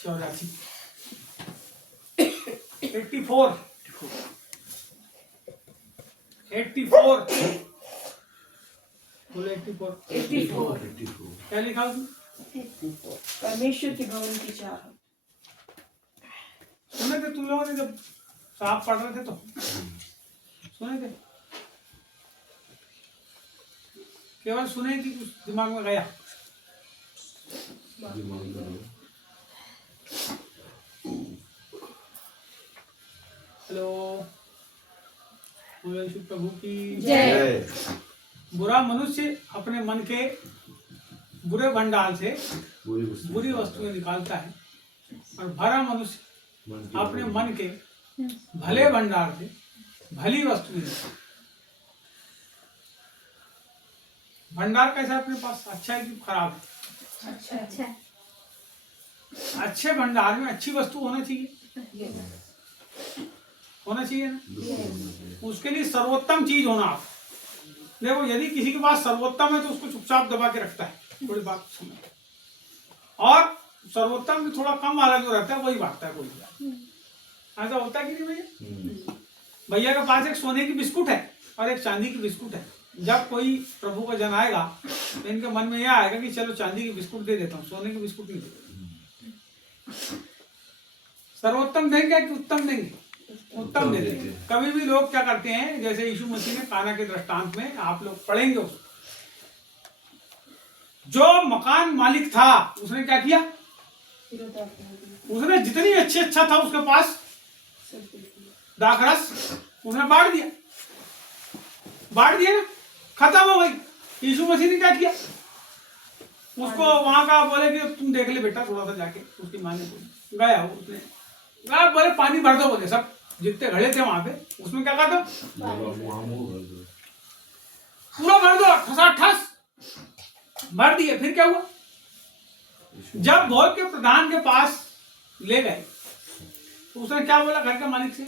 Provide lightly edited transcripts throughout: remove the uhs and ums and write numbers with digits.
84 84 84 बोले 84 क्या लिखा उसमें? परमेश्वर के भवन की चाह। सुने थे तुम लोगों ने जब साहब पढ़ रहे थे तो सुने थे? केवल सुने कि कुछ दिमाग में गया? हेलो, यीशु प्रभु की जय। बुरा मनुष्य अपने मन के बुरे भंडार से बुरी वस्तुएं निकालता है और भला मनुष्य अपने मन के भले भंडार से भली वस्तुएं निकालता है। भंडार कैसा है अपने पास? अच्छा है कि खराब है? अच्छा। अच्छे भंडार में अच्छी वस्तु होना चाहिए, होना चाहिए ना? उसके लिए सर्वोत्तम चीज होना। आप देखो, यदि किसी के पास सर्वोत्तम है तो उसको चुपचाप दबा के रखता है, थोड़ी बात समझ, और सर्वोत्तम में थोड़ा कम वाला जो रहता है वही बांटता है। कोई ऐसा होता है कि नहीं भैया? भैया के पास एक सोने की बिस्कुट है और एक चांदी की बिस्कुट है। जब कोई प्रभु का जन आएगा तो इनके मन में यह आएगा कि चलो चांदी की बिस्कुट दे देता हूँ, सोने की बिस्कुट नहीं देता। सर्वोत्तम देंगे कि उत्तम देंगे? उत्तम देते हैं। कभी भी लोग क्या करते हैं, जैसे यीशु मसीह ने काना के दृष्टांत में, आप लोग पढ़ेंगे उसको, जो मकान मालिक था उसने क्या किया? उसने जितनी अच्छा था उसके पास दाखरस उसने बांट दिया ना, खत्म हो गई। यीशु मसीह ने क्या किया? उसको वहां का बोले कि तुम देख ले बेटा, थोड़ा सा जाके, उसकी माँ ने बोली, गया वो, उसने बोले पानी भर दो, बोले सब जितने घड़े थे वहां पे, उसमें क्या कर दो? पूरा भर दो, ठस भर दिए। फिर क्या हुआ? जब भोज के प्रधान के पास ले गए तो उसने क्या बोला घर के मालिक से?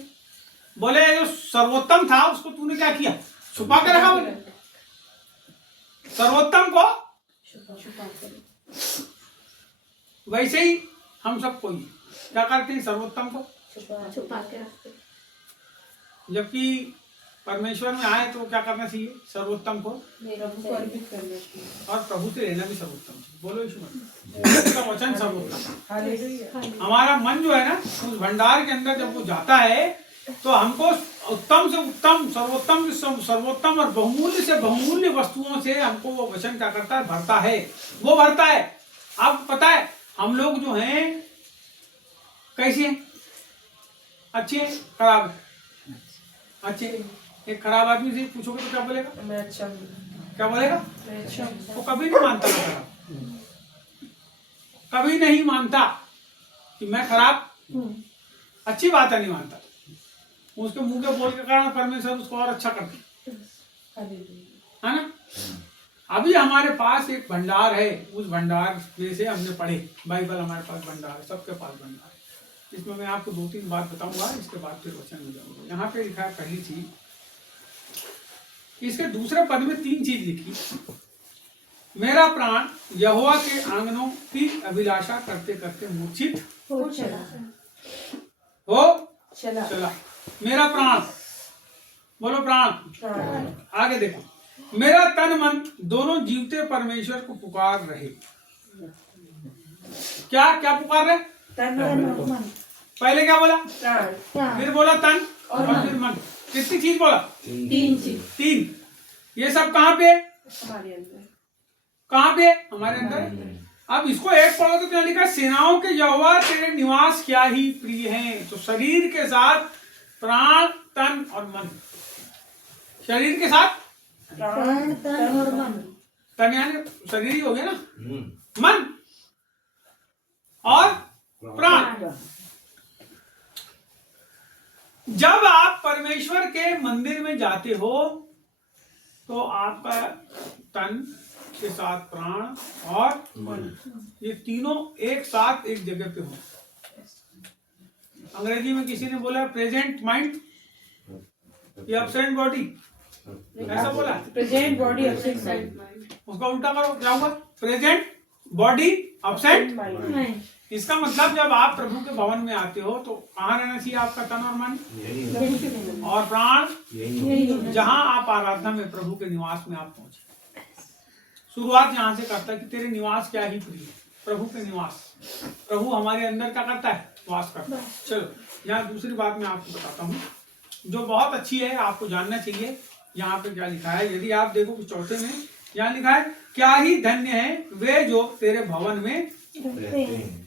बोले जो सर्वोत्तम था उसको तूने क्या किया? छुपा के रखा। बोले सर्वोत्तम को वैसे ही हम सबको ही क्या करते हैं? सर्वोत्तम को छुपा के रखते। जबकि परमेश्वर में आए तो क्या करना चाहिए? सर्वोत्तम को अर्पित करना चाहिए और प्रभु से रहना भी सर्वोत्तम चाहिए। बोलो यीशु मसीह का वचन सर्वोत्तम। हमारा मन जो है ना, उस भंडार के अंदर जब वो जाता है तो हमको उत्तम से उत्तम, सर्वोत्तम से सर्वोत्तम और बहुमूल्य से बहुमूल्य वस्तुओं से हमको वो वचन क्या करता है? भरता है। वो भरता है। आपको पता है हम लोग जो हैं कैसे हैं? अच्छे हैं, खराब है? अच्छे। एक खराब आदमी से पूछोगे तो क्या बोलेगा? मैं अच्छा हूँ। क्या बोलेगा? मैं अच्छा हूँ। वो कभी नहीं मानता मैं खराब, कभी नहीं मानता कि मैं खराब। अच्छी बात है, नहीं मानता। उसके मुंह के बोल के कारण परमेश्वर उसको और अच्छा करते है ना। अभी हमारे पास एक भंडार है, उस भंडार में से हमने पढ़े, बाइबल हमारे पास भंडार है, सबके पास भंडार है। इसमें मैं आपको 2-3 बात बताऊंगा, इसके बाद फिर वचन में जाऊंगा। यहाँ पे लिखा है पहली चीज, इसके दूसरे पद में 3 चीज लिखी। मेरा प्राण यहोवा के आंगनों की अभिलाषा करते करते मूर्छित हो चला। मेरा प्राण, बोलो प्राण। आगे देखो, मेरा तन मन दोनों जीवते परमेश्वर को पुकार रहे। क्या क्या पुकार रहे? तन मन। पहले क्या बोला? प्राण। फिर बोला तन और फिर मन। कितनी चीज बोला? 3 चीज। 3। ये सब कहाँ पे? हमारे अंदर। कहाँ पे? हमारे अंदर। अब इसको एक पढ़ो तो क्या लिखा? सेनाओं के यहोवा तेरे निवास क्या ही प्रिय हैं। तो शरीर के साथ प्राण, तन और मन। शरीर के साथ प्राण, तन और मन। तन यानी शरीर ही हो गया ना, मन और प्राण। जब आप परमेश्वर के मंदिर में जाते हो तो आपका तन के साथ प्राण और मन, ये तीनों एक साथ एक जगह पे हो। अंग्रेजी में किसी ने बोला प्रेजेंट माइंड या एब्सेंट बॉडी, ऐसा बोला। Present body absent mind. उसका उल्टा करो, क्या हुआ? Present body absent. नहीं। इसका मतलब जब आप प्रभु के भवन में आते हो तो कहाँ रहना चाहिए आपका तन और मन और प्राण? यही जहां आप आराधना में प्रभु के निवास में आप पहुंचे। शुरुआत यहाँ से करता है कि तेरे निवास क्या ही प्रिय, प्रभु के निवास। प्रभु हमारे अंदर क्या करता है? वास करता है। चलो यहाँ दूसरी बात मैं आपको बताता हूँ जो बहुत अच्छी है, आपको जानना चाहिए। यहाँ पे क्या लिखा है, यदि आप देखो कि चौथे में यहाँ लिखा है, क्या ही धन्य है वे जो तेरे भवन में रहते हैं।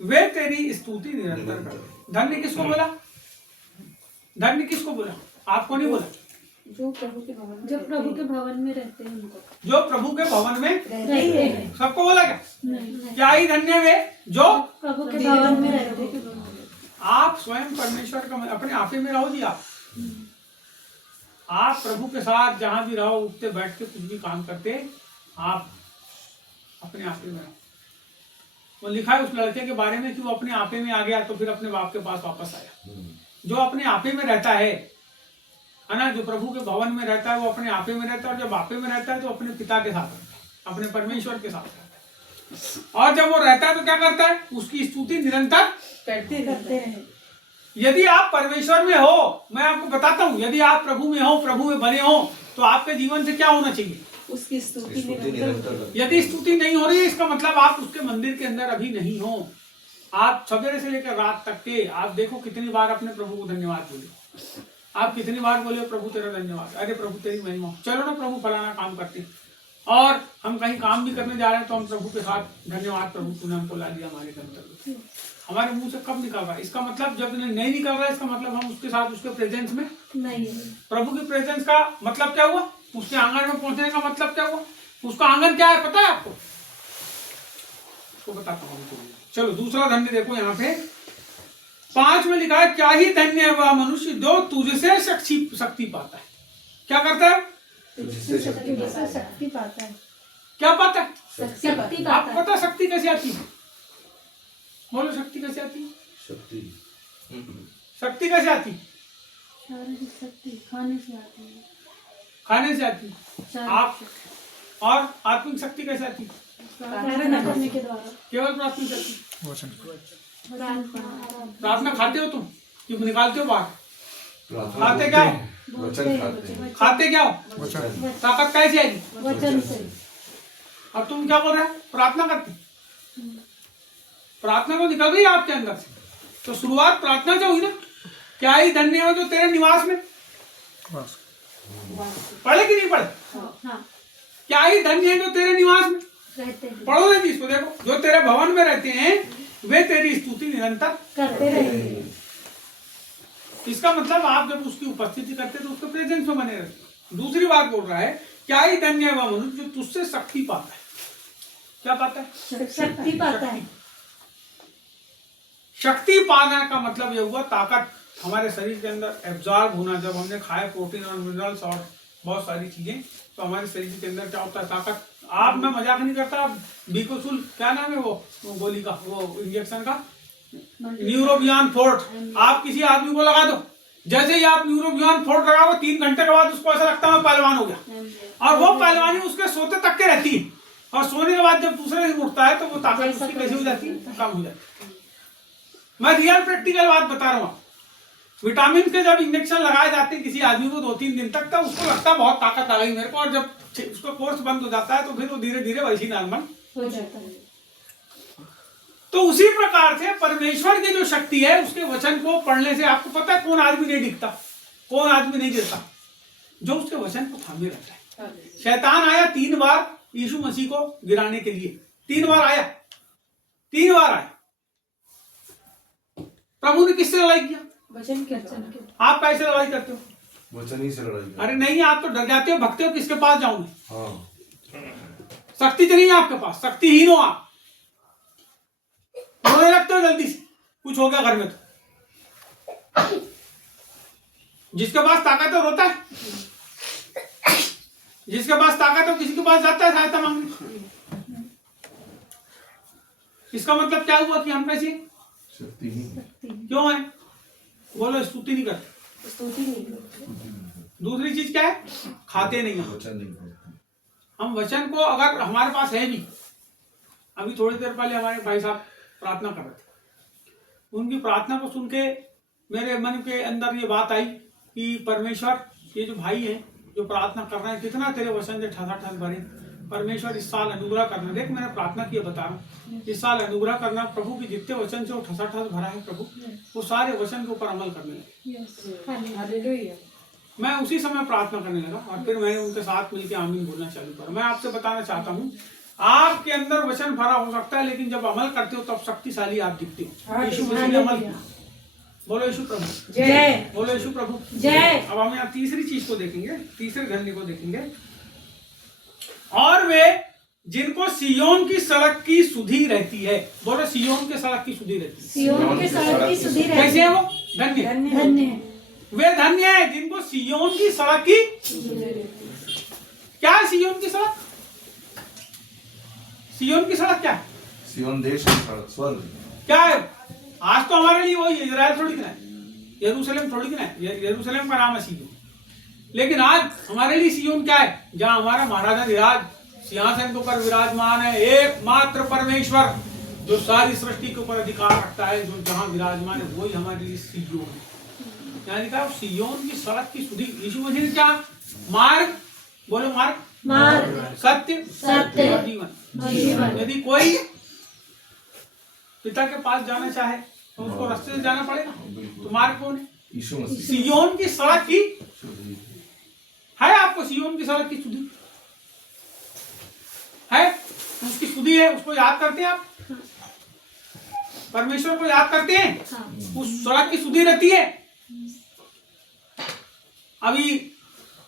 वे तेरी स्तुति निरंतर करते। धन्य किसको बोला? धन्य किसको बोला? आपको नहीं बोला। जो प्रभु के भवन में, जो प्रभु के भवन में रहते हैं उनको, जो प्रभु के भवन में रहते हैं। सबको बोला क्या? नहीं। क्या ही धन्य वे जो प्रभु के भवन में रहते हैं। आप स्वयं परमेश्वर का अपने आप ही में रहो जी। आप प्रभु के साथ जहां भी रहो, उठते बैठते कुछ भी काम करते, आप अपने आप ही में रहो। वो लिखा है उस लड़के के बारे में कि वो अपने आपे में आ गया तो फिर अपने बाप के पास वापस आया। जो अपने आपे में रहता है ना, जो प्रभु के भवन में रहता है वो अपने आपे में रहता है, और जब आपे में रहता है तो अपने पिता के साथ रहता है, अपने परमेश्वर के साथ रहता है। और जब वो रहता है तो क्या करता है? उसकी स्तुति निरंतर करते हैं। यदि आप परमेश्वर में हो, मैं आपको बताता हूँ, यदि आप प्रभु में हो, प्रभु में बने हो, तो आपके जीवन से क्या होना चाहिए? उसकी स्तुति निरंतर। यदि स्तुति नहीं हो रही है, इसका मतलब आप उसके मंदिर के अंदर अभी नहीं हो। आप सवेरे से लेकर रात तक के आप देखो कितनी बार अपने प्रभु को धन्यवाद बोले। आप कितनी बार बोले प्रभु तेरा धन्यवाद, अरे प्रभु तेरी महिमा, चलो ना प्रभु फलाना काम करते। और हम कहीं काम भी करने जा रहे हैं तो हम प्रभु के साथ धन्यवाद प्रभु तूने हमको ला दिया हमारे गंतव्य। हमारे मुंह से कब निकल रहा है? इसका मतलब जब नहीं निकल रहा है, इसका मतलब हम उसके साथ उसके प्रेजेंस में नहीं। प्रभु की प्रेजेंस का मतलब क्या हुआ? उसके आंगन में पहुंचने का मतलब क्या हुआ? उसका आंगन क्या है पता है आपको? तो बताता हूँ। चलो दूसरा धन्य देखो यहाँ पे 5 में लिखा है, क्या ही धन्य है वह मनुष्य जो तुझसे शक्ति पाता है। क्या करता है? शक्ति पाता है। क्या पाता है? शक्ति पाता आपको है। पता शक्ति कैसे आती है? बोलो शक्ति कैसे आती है? शक्ति कैसे आती है? शारीरिक शक्ति खाने से आती है। खाने से आती है। आप और आत्मिक शक्ति कैसे आती है? प्रार्थना करने के द्वारा। केवल प्राथमिक शक्ति। प्रार्थना खाते हो तुम कि निकालते हो बाहर? खाते क्या हो? खाते क्या हो? ताकत कैसे आएगी? वचन से। अब तुम क्या बोल रहे हो? प्रार्थना करते। प्रार्थना तो निकल रही है आपके अंदर से, तो शुरुआत प्रार्थना से हुई ना। क्या ही धन्य हो जो तेरे निवास में। पढ़े कि नहीं पढ़े? हाँ। क्या ही धन्य है जो तेरे निवास में रहते हैं। पढ़ो ना जी इसको, देखो जो तेरे भवन में रहते हैं वे तेरी स्तुति निरंतर करते रहेंगे। इसका मतलब आप जब उसकी उपस्थिति करते तो उसके प्रेजेंस में बने रहते। दूसरी बात बोल रहा है, क्या ही धन्य है वह मनुष्य जो तुझसे शक्ति पाता है। क्या पाता है? शक्ति पाता है। शक्ति पाना का मतलब ये हुआ ताकत हमारे शरीर के अंदर एब्जॉर्ब होना। जब हमने खाया प्रोटीन और मिनरल्स और बहुत सारी चीजें, तो हमारे शरीर के अंदर क्या होता है? ताकत। आप, मैं मजाक नहीं करता, बिकोसुल क्या नाम है वो गोली का, वो इंजेक्शन का, न्यूरोबियन फोर्ट। आप किसी आदमी को लगा दो, जैसे ही आप न्यूरोबियन फोर्ट लगाओ 3 घंटे के बाद उसको ऐसा लगता है पहलवान हो गया। और वो पहलवानी उसके सोते तक के रहती है, और सोने के बाद जब दूसरे दिन उठता है तो वो ताकत उसकी कैसी हो जाती है? कम हो जाती है। मैं रियल प्रैक्टिकल बात बता रहा हूँ। विटामिन के जब इंजेक्शन लगाए जाते हैं किसी आदमी को 2-3 दिन तक, तो उसको लगता है बहुत ताकत आ गई मेरे को, और जब उसका कोर्स बंद हो जाता है तो फिर वो धीरे धीरे वैसी नॉर्मल हो जाता है। तो उसी प्रकार से परमेश्वर की जो शक्ति है, उसके वचन को पढ़ने से आपको पता है कौन आदमी नहीं दिखता, कौन आदमी नहीं गिरता? जो उसके वचन को थामे रहता है। शैतान आया 3 बार यीशु मसीह को गिराने के लिए, 3 बार आया, 3 बार आया। प्रभु ने किससे लड़ाई किया? वचन के। आप कैसे लड़ाई करते हो? वचन ही से लड़ाई। अरे नहीं, आप तो डर जाते हो, भगते हो, किसके पास जाऊंगे? हाँ। शक्ति तो नहीं है आपके पास, शक्तिहीन हो आप, रोने लगते हो जल्दी से कुछ हो गया घर में तो। जिसके पास ताकत है रोता है, जिसके पास ताकत है किसी के पास जाता है सहायता मांगने। इसका मतलब क्या हुआ कि हम कैसे शक्तिहीन क्यों है? बोलो स्तुति नहीं करते। स्तुति नहीं। दूसरी चीज क्या है? खाते नहीं हम। वचन नहीं पढ़ते। हम वचन को अगर हमारे पास है भी, अभी थोड़ी देर पहले हमारे भाई साहब प्रार्थना कर रहे थे, उनकी प्रार्थना को सुन के मेरे मन के अंदर ये बात आई कि परमेश्वर, ये जो भाई है जो प्रार्थना कर रहे हैं, कितना तेरे वचन से ठसाठस भरे। परमेश्वर इस साल अनुग्रह करना, देख मैंने प्रार्थना की बता रहा हूँ, इस साल अनुग्रह करना प्रभु की जितने वचन से वो ठसाठस भरा है प्रभु, वो सारे वचन के ऊपर अमल करने लगे। हालेलुया। मैं उसी समय प्रार्थना करने लगा और फिर मैंने उनके साथ मिलकर आमीन बोलना चालू करा। मैं आपसे बताना चाहता हूँ, आपके अंदर वचन भरा हो सकता है, लेकिन जब अमल करते हो तब शक्तिशाली आप दिखते हो। यीशु मसीह ने अमल किया। बोलो यीशु प्रभु जय। बोलो यीशु प्रभु जय। अब हम यहाँ तीसरी चीज को देखेंगे, तीसरे धन्य को देखेंगे। और वे जिनको सियोन की सड़क की सुधि रहती है, बोलो सियोन के सड़क की सुधि रहती है। सियोन के सड़क की सुधि रहती कैसे है वो? धन्य धन्य है। वे धन्य है जिनको सियोन की सड़क की, क्या है सियोन की सड़क? सियोन की सड़क क्या है? सियोन देश की सड़क, स्वर्ग। क्या है? आज तो हमारे लिए वही इजराइल थोड़ी ना है, यरूशलेम थोड़ी ना है, यरूशलेम का नाम है सियोन। लेकिन आज हमारे लिए सियोन क्या है? जहाँ हमारा महाराजा विराज सिंहासन के ऊपर विराजमान है, एकमात्र परमेश्वर जो सारी सृष्टि के ऊपर अधिकार रखता है, जो जहाँ विराजमान है, वही हमारे लिए सियोन है। यानी कहा सियोन की सड़क की सुधि। यीशु मसीह ने क्या? मार्ग, बोलो मार्ग, मार्ग, सत्य, सत्य और जीवन। जीवन। यदि कोई पिता के पास जाना चाहे तो उसको रास्ते से जाना पड़ेगा। तो मार्ग कौन है? यीशु मसीह। सियोन की सड़क की है, आपको सियोन की सड़क की सुधि है, उसकी सुधि है, उसको याद करते हैं आप, परमेश्वर को याद करते हैं, उस सड़क की सुधि रहती है। अभी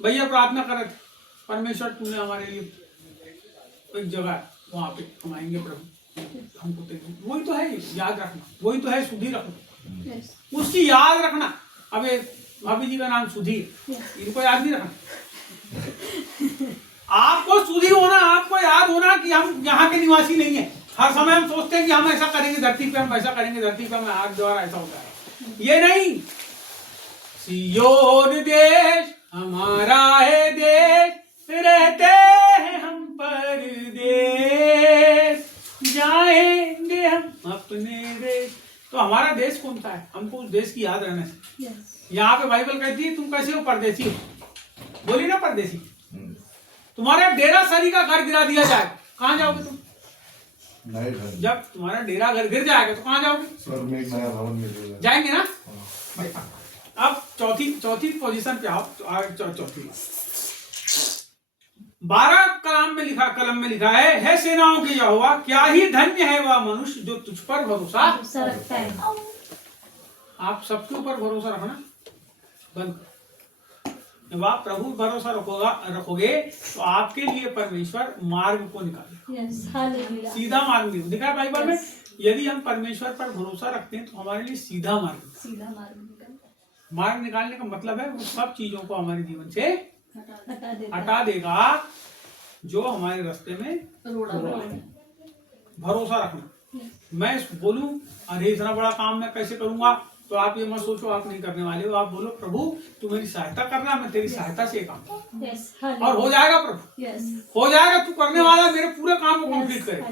भैया प्रार्थना कर रहे थे, परमेश्वर तूने हमारे लिए एक जगह वहां पे हम आएंगे प्रभु, हमको वही तो है याद रखना, वही तो है सुधि रखना, उसकी याद रखना। अबे भाभी जी का नाम सुधि, इनको याद नहीं रखना। आपको सुधि होना, आपको याद होना कि हम यहाँ के निवासी नहीं है। हर समय हम सोचते हैं कि हम ऐसा करेंगे धरती पे, हम ऐसा करेंगे धरती पे, हम आज द्वारा ऐसा होता है, ये नहीं। सियोन देश हमारा है देश, रहते हैं हम परदेश, जाएंगे हम अपने देश। तो हमारा देश कौन सा है? हमको उस देश की याद रहना चाहिए। यहाँ पे बाइबल कहती है तुम कैसे हो? परदेसी हो। बोली ना परदेसी। तुम्हारा डेरा सरी का घर गिरा दिया जाए, कहाँ जाओगे तुम? नए घर। जब तुम्हारा डेरा घर गिर जाएगा तो कहाँ जाओगे? स्वर्ग में एक नया भवन मिलेगा। जाएंगे ना। अब चौथी पोजीशन पे आओ। चौथी 12 कलम में लिखा है सेनाओं के यहोवा, क्या ही धन्य है वह मनुष्य जो तुझ पर भरोसा रखता है। आप सबके ऊपर भरोसा रखना बंद। जब आप प्रभु भरोसा रखोगे तो आपके लिए परमेश्वर मार्ग को निकाले, सीधा मार्ग दिखाए बाइबल में। यदि हम परमेश्वर पर भरोसा रखते हैं तो हमारे लिए सीधा मार्ग निकालने का मतलब है वो सब चीजों को हमारे जीवन से हटा देगा जो हमारे रास्ते में भरोसा रखना। मैं बोलूं अरे इतना बड़ा काम मैं कैसे करूंगा, तो आप ये मत सोचो आप नहीं करने वाले हो। आप बोलो प्रभु तू मेरी सहायता करना, मैं तेरी सहायता से काम और हो जाएगा प्रभु, हो जाएगा। तू करने वाला मेरे पूरे काम को कंप्लीट करे।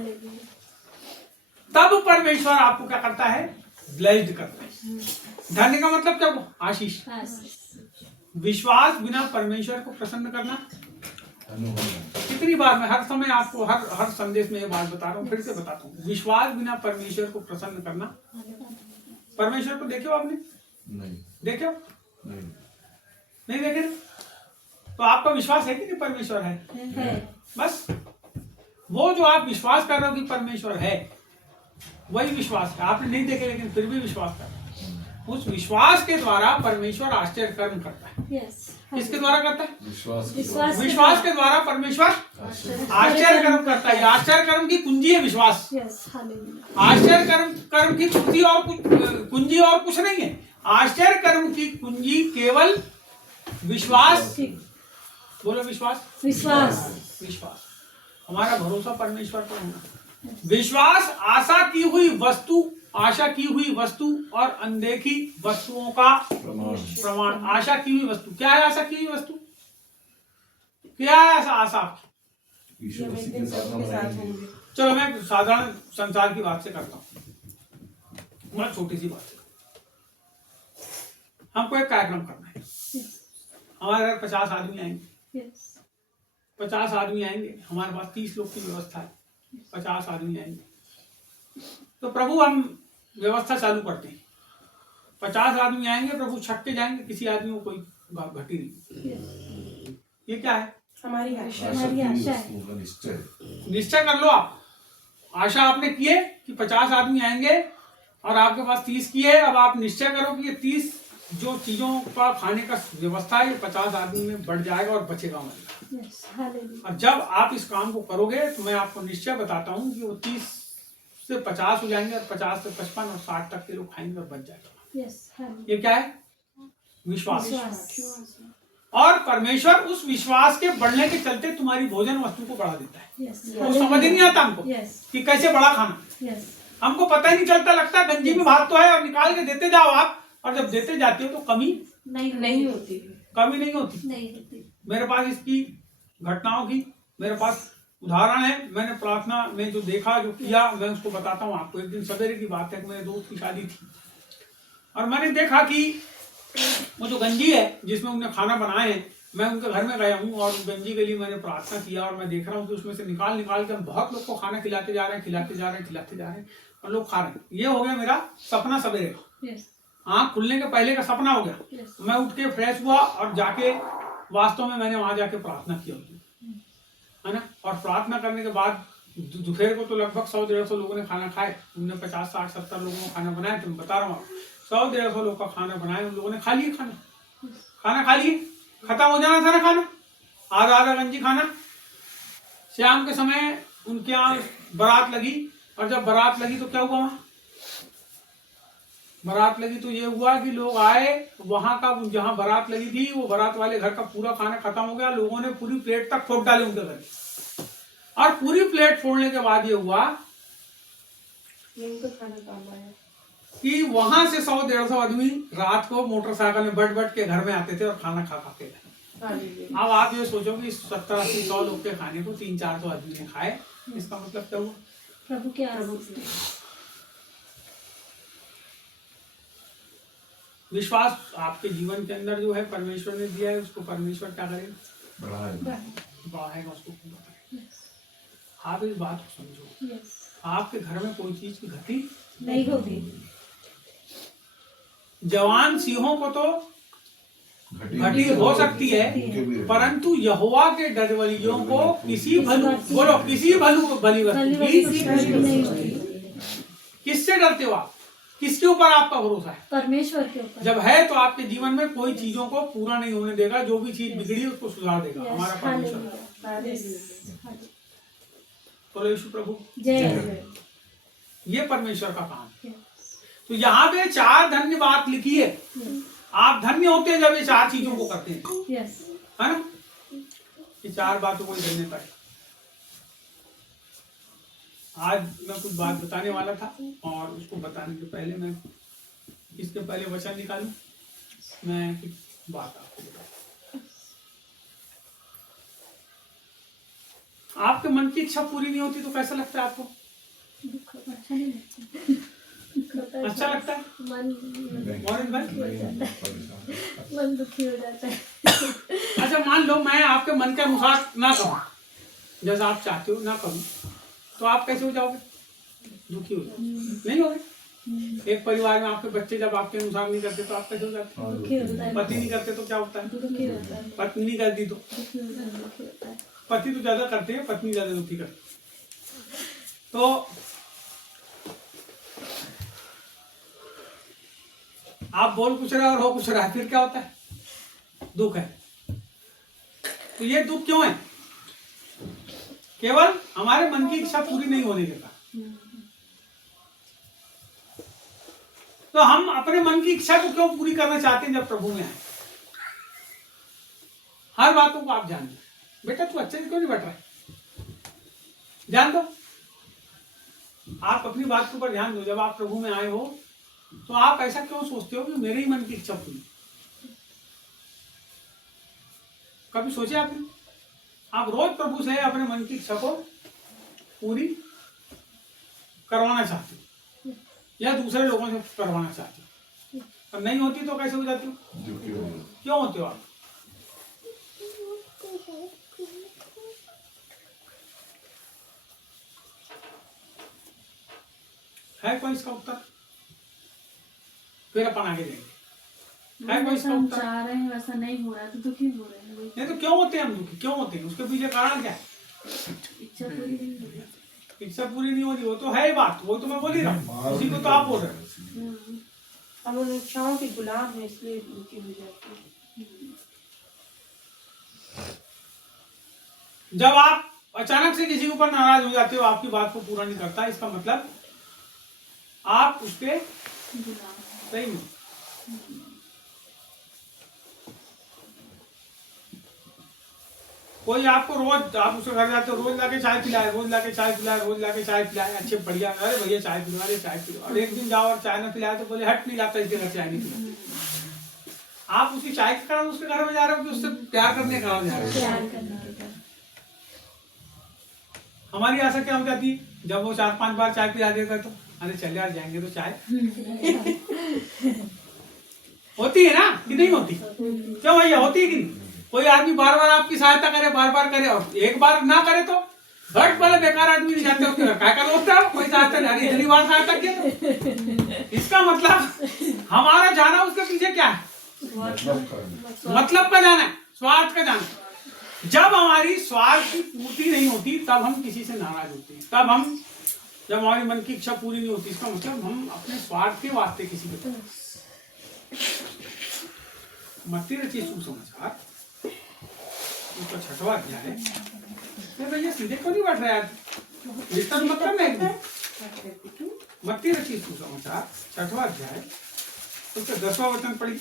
तब परमेश्वर आपको क्या करता है? ब्लेस्ड करता है। धन्य का मतलब क्या? आशीष। विश्वास बिना परमेश्वर को प्रसन्न करना। कितनी बार मैं हर समय आपको हर संदेश में ये बात बता रहा हूँ, फिर से बताता हूँ। विश्वास बिना परमेश्वर को प्रसन्न करना। परमेश्वर को देखे हो आपने? नहीं। देखे हो? नहीं देखे? तो आपका विश्वास है कि नहीं परमेश्वर है? बस वो जो आप विश्वास कर रहे हो कि परमेश्वर है, वही विश्वास है। आपने नहीं देखे लेकिन फिर भी विश्वास कर रहे हो। उस विश्वास के द्वारा परमेश्वर आश्चर्य कर्म करता है। किसके द्वारा करता है? विश्वास के द्वारा परमेश्वर आश्चर्य कर्म करता है। आश्चर्य कर्म की कुंजी है विश्वास। आश्चर्य कर्म की कुंजी और कुछ नहीं है। आश्चर्य कर्म की कुंजी केवल विश्वास। बोलो विश्वास। हमारा भरोसा परमेश्वर पर होना। विश्वास आशा की हुई वस्तु और अनदेखी वस्तुओं का प्रमाण। आशा की हुई वस्तु क्या है? आशा की हुई वस्तु क्या है? आशा यीशु मसीह के साथ हम रहेंगे। चलो मैं साधारण संसार की बात से करता हूँ, मैं छोटी सी बात से। हमको एक कार्यक्रम करना है, हमारे घर 50 आदमी आएंगे, यस 50 आदमी आएंगे, हमारे पास 30 लोग की व्यवस्था है, 50 आदमी आएंगे। तो प्रभु हम व्यवस्था चालू करते हैं, 50 आदमी आएंगे, प्रभु छक के जाएंगे, किसी आदमी को कोई घटी नहीं। यस ये क्या है? हमारी आशा। हमारी आशा है। उसका निश्चय। निश्चय कर लो आप, आशा आपने की है कि 50 आदमी आएंगे और आपके पास 30 की है। अब आप निश्चय करो कि ये 30 जो चीजों का खाने का व्यवस्था है, ये 50 आदमी में बढ़ जाएगा और बचेगा मरेगा। Yes hallelujah. और जब आप इस काम को करोगे तो मैं आपको निश्चय बताता हूँ कि वो 30 से 50 हो जाएंगे और 50 से 55 और 60 तक के लोग खाएंगे और बच जाएगा। Yes hallelujah. ये क्या है? विश्वास। विश्वास। और परमेश्वर उस विश्वास के बढ़ने के चलते तुम्हारी भोजन वस्तु को बढ़ा देता है। यस वो समझ ही नहीं आता हमको यस कि कैसे बड़ा खाना। यस हमको पता ही नहीं चलता, लगता है गंजी में भात तो है और निकाल के देते जाओ आप, और जब देते जाते हो तो कमी नहीं होती। नहीं होती। नहीं होती। मेरे पास इसकी घटनाओं की मेरे पास उदाहरण है। मैंने प्रार्थना में जो देखा, जो किया, मैं उसको बताता हूँ आपको। एक दिन सवेरे की बात है कि मेरे दोस्त की शादी थी और मैंने देखा कि वो जो गंजी है जिसमें उन्होंने खाना बनाए हैं, मैं उनके घर में गया हूँ और उस गंजी के लिए मैंने प्रार्थना किया और मैं देख रहा हूँ कि उसमें से निकाल के हम बहुत लोग को खाना खिलाते जा रहे हैं और लोग खा रहे हैं। ये हो गया मेरा सपना सवेरे का, यस आँख खुलने के पहले का सपना हो गया। यस मैं उठ के फ्रेश हुआ और जाके वास्तव में मैंने वहां जाके प्रार्थना किया, है ना। और प्रार्थना करने के बाद दोपहर को तो लगभग 100-150 लोगों ने खाना खाए। उनने 50, 60, 70 लोगों को खाना बनाया। तो मैं बता रहा हूँ 100-150 लोग का खाना बनाया, उन लोगों ने खा लिए। खाना खा लिए, खत्म हो जाना था ना खाना, आधा गंजी खाना। शाम के समय उनके यहाँ बारात लगी और जब बारात लगी तो क्या हुआ, वहां बारात लगी तो ये हुआ कि लोग आए, वहां का जहां बारात लगी थी वो बारात वाले घर का पूरा खाना खत्म हो गया। लोगों ने पूरी प्लेट तक फोड़ डाले उनके घर, और पूरी प्लेट फोड़ने के बाद ये हुआ इनको खाना काम आया। कि वहां से 100-150 आदमी रात को मोटरसाइकिल में बट के घर में आते थे और खाना खा के गए। अब आप ये सोचो कि 70-80-100 लोग के खाने को 300-400 आदमी ने खाए, इसका मतलब क्या हुआ? प्रभु के आशीष। विश्वास आपके जीवन के अंदर जो है परमेश्वर ने दिया है, उसको परमेश्वर क्या करेगा? बढ़ाएगा उसको। आप इस बात को समझो, यस आपके घर में कोई चीज की घटी नहीं होगी। जवान सिंहों को तो घटी हो सकती है, परंतु यहोवा के डरवलियों को किसी भली वस्तु नहीं होगी। किससे डरते हो आप? किसके ऊपर आपका भरोसा है? परमेश्वर के ऊपर। जब है तो आपके जीवन में कोई चीजों को पूरा नहीं होने देगा। जो भी चीज बिगड़ी उसको सुधार देगा हमारा परमेश्वर। बोलो यीशु प्रभु जय। ये परमेश्वर का काम है। तो यहाँ पे 4 धन्य बात लिखी है। आप धन्य होते हैं जब ये 4 चीजों को करते हैं, यस है ना। ये 4 बातों को धन्यता है। आज मैं कुछ बात बताने वाला था और उसको बताने के पहले मैं इसके पहले वचन निकालूं, मैं कुछ बात आपको बताऊं। आपके मन की इच्छा पूरी नहीं होती तो कैसा लगता है आपको? अच्छा नहीं लगता। अच्छा लगता है? मन मोहन भाई, मन दुखी हो जाता है। अच्छा मान लो मैं आपके मन के अनुसार ना कहूँ, जैसा आप चाहते हो ना कहूँ, तो आप कैसे हो जाओगे? दुखी हो जाओगे, नहीं होगे। एक परिवार में आपके बच्चे जब आपके अनुसार नहीं करते तो आप कैसे हो जाते हैं? दुखी होता है। पति नहीं करते तो क्या होता है? दुखी होता है। पत्नी नहीं करती तो दुखी होता है। पति तो ज्यादा करते हैं, पत्नी ज्यादा दुखी करती है। तो आप बोल कुछ रहे और हो कुछ रहा, फिर क्या होता है? दुख है। तो ये दुख क्यों है? केवल हमारे मन की इच्छा पूरी नहीं होने देगा। तो हम अपने मन की इच्छा को क्यों पूरी करना चाहते हैं जब प्रभु में आए? हर बातों को आप जान लो। बेटा तू अच्छे से क्यों नहीं बैठ रहा है? ध्यान दो, आप अपनी बात के ऊपर ध्यान दो। जब आप प्रभु में आए हो तो आप ऐसा क्यों सोचते हो कि मेरे ही मन की इच्छा पूरी? कभी सोचे आपने? आप रोज प्रभु से अपने मन की इच्छा को पूरी करवाना चाहती हो या दूसरे लोगों से करवाना चाहती हो, और नहीं होती तो कैसे हो जाती हो? दुखी हो गया। क्यों होते हो आप? है कोई इसका उत्तर? फिर अपन आगे देंगे। है कोई जैसा इसका हम उत्तर? चाह रहे हैं वैसा नहीं हो रहा है तो दुखी हो रहे हैं। वही नहीं तो क्यों होते हैं हम दुखी? क्यों होते हैं? उसके पीछे कारण क्या है? इच्छा पूरी नहीं हो रही। इच्छा पूरी नहीं हो रही, वो तो है ही बात, वो तो मैं बोल ही रहा हूँ, उसी को तो आप बोल रहे हो। हम उन इच्छाओं के गुलाम हैं, इसलिए दुखी हो जाते हैं। जब आप अचानक से किसी के ऊपर नाराज हो जाते हो, आपकी बात को पूरा नहीं करता, इसका मतलब आप उसके गुलाम। सही में कोई आपको रोज, आप उसके घर जाते हो, रोज लाके चाय पिलाए, रोज लाके चाय पिलाए, रोज लाके चाय पिलाए, अच्छे बढ़िया, अरे भैया चाय पिलो, अरे चाय पिलो, और एक दिन जाओ और चाय ना पिलाए तो बोले हट नहीं जाता, इसके घर चाय नहीं पिला। आप उसकी चाय के कारण उसके घर में जा रहे हो कि उससे प्यार करने के कारण जा रहे हो? प्यार करने के कारण। हमारी आशा क्या हो जाती है, जब वो 4-5 बार चाय पिला देता तो अरे चल यार जाएंगे तो चाय होती है ना कि नहीं होती? क्यों भैया, होती है कि नहीं? कोई आदमी बार बार आपकी सहायता करे, बार बार करे, और एक बार ना करे तो घट वाले बेकार आदमी नहीं जाते उसके घर, क्या कर होता है कोई सहायता नहीं, इतनी बार सहायता किया तो इसका मतलब हमारा जाना उसके पीछे क्या है? मतलब का जाना है, स्वार्थ का जाना है। जब हमारी स्वार्थ की पूर्ति नहीं होती तब हम किसी से नाराज होते हैं, तब हम, जब हमारी मन की इच्छा पूरी नहीं होती, इसका मतलब हम अपने स्वार्थ के वास्ते किसी को। मत्ती रची सुसमाचार उसका 6वां अध्याय। मैं भैया सीधे क्यों नहीं बैठ रहा है? इसका मतलब नहीं। मत्ती रची सुसमाचार 6वां अध्याय उसका 10वां वचन पढ़ी।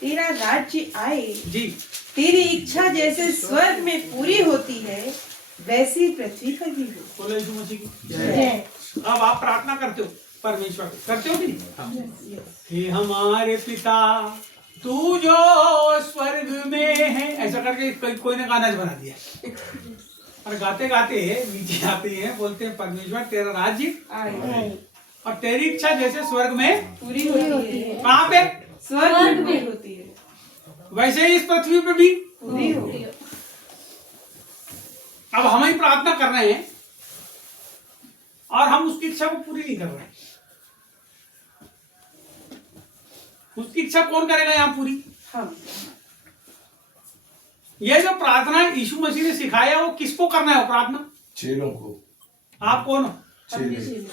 तेरा राज्य आए, जी, तेरी इच्छा जैसे स्वर्ग में पूरी होती है वैसी पृथ्वी पर भी हो। बोलो यीशु मसीह की जय। अब आप प्रार्थना करते हो परमेश्वर को, करते हो कि नहीं? हे हमारे पिता तू जो स्वर्ग में है, ऐसा करके कोई ने गाना बना दिया, और गाते गाते नीचे आते हैं, बोलते हैं परमेश्वर तेरा राज्य आए और तेरी इच्छा जैसे स्वर्ग में पूरी होती है, कहाँ पे? स्वर्ग में पूरी होती है, वैसे ही इस पृथ्वी पे भी पूरी होती है। अब हम ही प्रार्थना कर रहे हैं और हम उसकी इच्छा को पूरी नहीं कर रहे हैं। उसकी इच्छा कौन करेगा यहाँ पूरी? हम। ये जो प्रार्थना यीशु मसीह ने सिखाया वो किसको करना है? वो प्रार्थना चेलों को। आप कौन हो? चेले।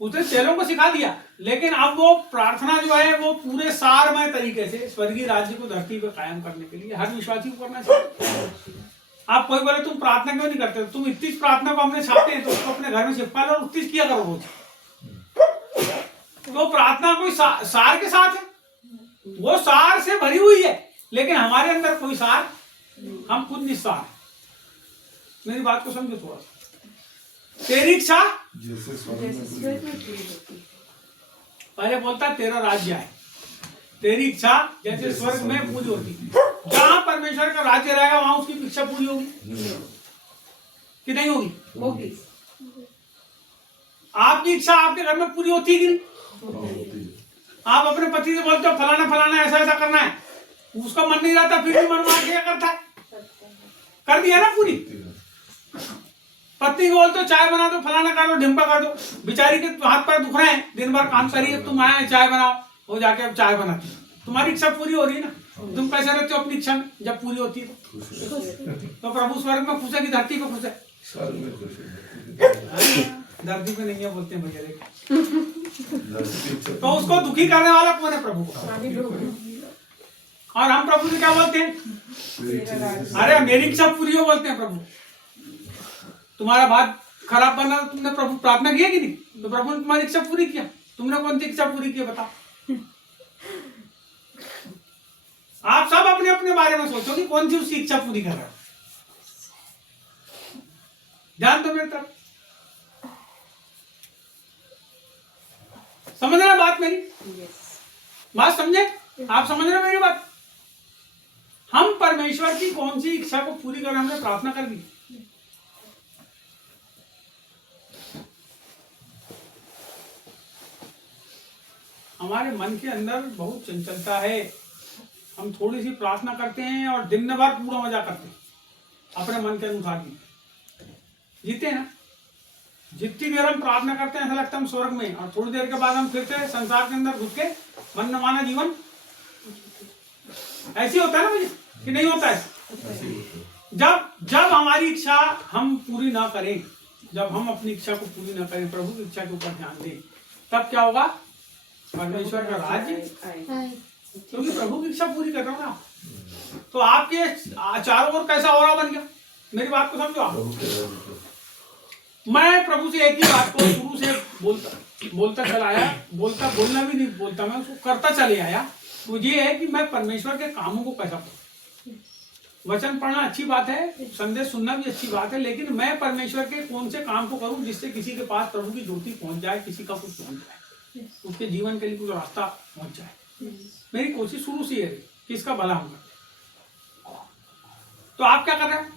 उसने चेलों को सिखा दिया, लेकिन अब वो प्रार्थना जो है वो पूरे सारमय तरीके से स्वर्गीय राज्य को धरती पर कायम करने के लिए हर विश्वासी को करना चाहिए। आप कोई बोले तुम प्रार्थना क्यों नहीं करते? तुम इतनी प्रार्थना को हमने छापते हैं तो उसको अपने घर में चिपका लो और उतनी किया करो रोज। तो प्रार्थना कोई सार के साथ है, वो सार से भरी हुई है, लेकिन हमारे अंदर कोई सार, हम खुद निस्सार। मेरी बात को समझो थोड़ा सा। तेरी इच्छा जैसे स्वर्ग जैसे में स्वर्ग में पूरी होती है। पहले बोलता तेरा राज्य है, तेरी इच्छा जैसे स्वर्ग में पूरी होती है। जहां परमेश्वर का राज्य रहेगा वहां उसकी इच्छा पूरी होगी कि नहीं होगी? होगी। आपकी इच्छा आपके घर में पूरी होती है कि नहीं? होती है। आप अपने पति से बोलते हो फलाना फलाना ऐसा ऐसा करना है, उसका मन नहीं रहता फिर भी मन मार के क्या करता है? कर दिया ना पूरी। पत्नी को बोलते हो चाय बना दो, फलाना कर दो, ढिम्पा कर दो, बेचारी के हाथ पैर दुख रहे हैं, दिन भर काम करिए, तुम आए चाय बनाओ, वो जाके अब चाय बनाती है। तुम्हारी इच्छा पूरी हो रही है ना? तुम कैसे रहते हो अपनी इच्छा में जब पूरी होती है तो प्रभु स्वर्ग में खुश है कि धरती पे खुश है? स्वर्ग में खुश है। धरती पे नहीं है बोलते हैं भैया। धरती तो उसको दुखी करने वाला कौन है? प्रभु को। और हम प्रभु से क्या बोलते हैं? अरे मेरी इच्छा पूरी हो बोलते हैं प्रभु। तुम्हारा भात खराब बना तो तुमने प्रभु प्रार्थना किया कि नहीं? तो प्रभु ने तुम्हारी इच्छा पूरी किया। तुमने कौन सी इच्छा पूरी की बताओ? आप सब अपने अपने बारे में सोचो कि कौन सी उसकी इच्छा पूरी कर रहा है। ध्यान दो मेरे तरफ, समझ रहे बात मेरी? बात समझे? आप समझ रहे मेरी बात? हम परमेश्वर की कौन सी इच्छा को पूरी करने हमने प्रार्थना कर दी। हमारे मन के अंदर बहुत चंचलता है। हम थोड़ी सी प्रार्थना करते हैं और दिन भर पूरा मजा करते हैं अपने मन के अनुसार जीते हैं ना। जितनी देर हम प्रार्थना करते हैं ऐसा लगता है हम स्वर्ग में, और थोड़ी देर के बाद हम फिर से संसार के अंदर घुस के मनमाना जीवन। ऐसी होता है ना मुझे कि नहीं होता है? ऐसे ही होता है। जब हमारी इच्छा हम पूरी ना करें, जब हम अपनी इच्छा को पूरी ना करें, प्रभु की इच्छा के ऊपर ध्यान दें, तब क्या होगा? परमेश्वर का राज्य, क्योंकि प्रभु की इच्छा पूरी कर रहा हूं ना। तो आपके चारों ओर कैसा हो रहा बन गया? मेरी बात को समझो आप। प्रभु के राज्य को मैं प्रभु से एक ही बात को शुरू से बोलता चला आया, बोलना भी नहीं बोलता, मैं उसको करता चले आया। वो ये है कि मैं परमेश्वर के कामों को कैसा करूं। वचन पढ़ना अच्छी बात है, संदेश सुनना भी अच्छी बात है, लेकिन मैं परमेश्वर के कौन से काम को करूं जिससे किसी के पास प्रभु की ज्योति पहुंच जाए, किसी का कुछ पहुंच जाए, उसके जीवन के लिए कुछ रास्ता पहुंच जाए। मेरी कोशिश शुरू से है कि इसका भला होगा। तो आप क्या कर रहे हैं?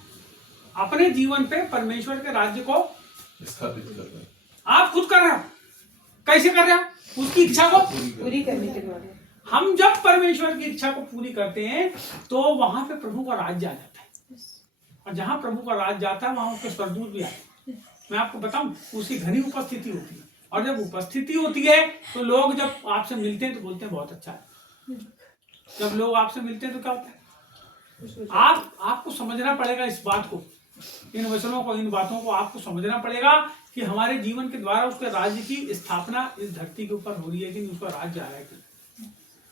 अपने जीवन पे परमेश्वर के राज्य को स्थापित कर रहे हैं। आप खुद कर रहे हो। कैसे कर रहे हो? उसकी इच्छा को पूरी करने के द्वारा। हम जब परमेश्वर की इच्छा को पूरी करते हैं तो वहां पे प्रभु का राज्य आ जाता है, और जहां प्रभु का राज्य जाता है वहां उसके स्वर्गदूत भी आते हैं। मैं आपको बताऊं, उसकी घनी उपस्थिति होती है, और जब उपस्थिति होती है तो लोग जब आपसे मिलते हैं तो बोलते हैं बहुत अच्छा है। जब लोग आपसे मिलते हैं तो क्या होता है? आपको समझना पड़ेगा इस बात को, इन वचनों को, इन बातों को आपको समझना पड़ेगा कि हमारे जीवन के द्वारा उसके राज्य की स्थापना इस धरती के ऊपर हो रही है कि नहीं, उसका राज्य आ रहा है कि नहीं।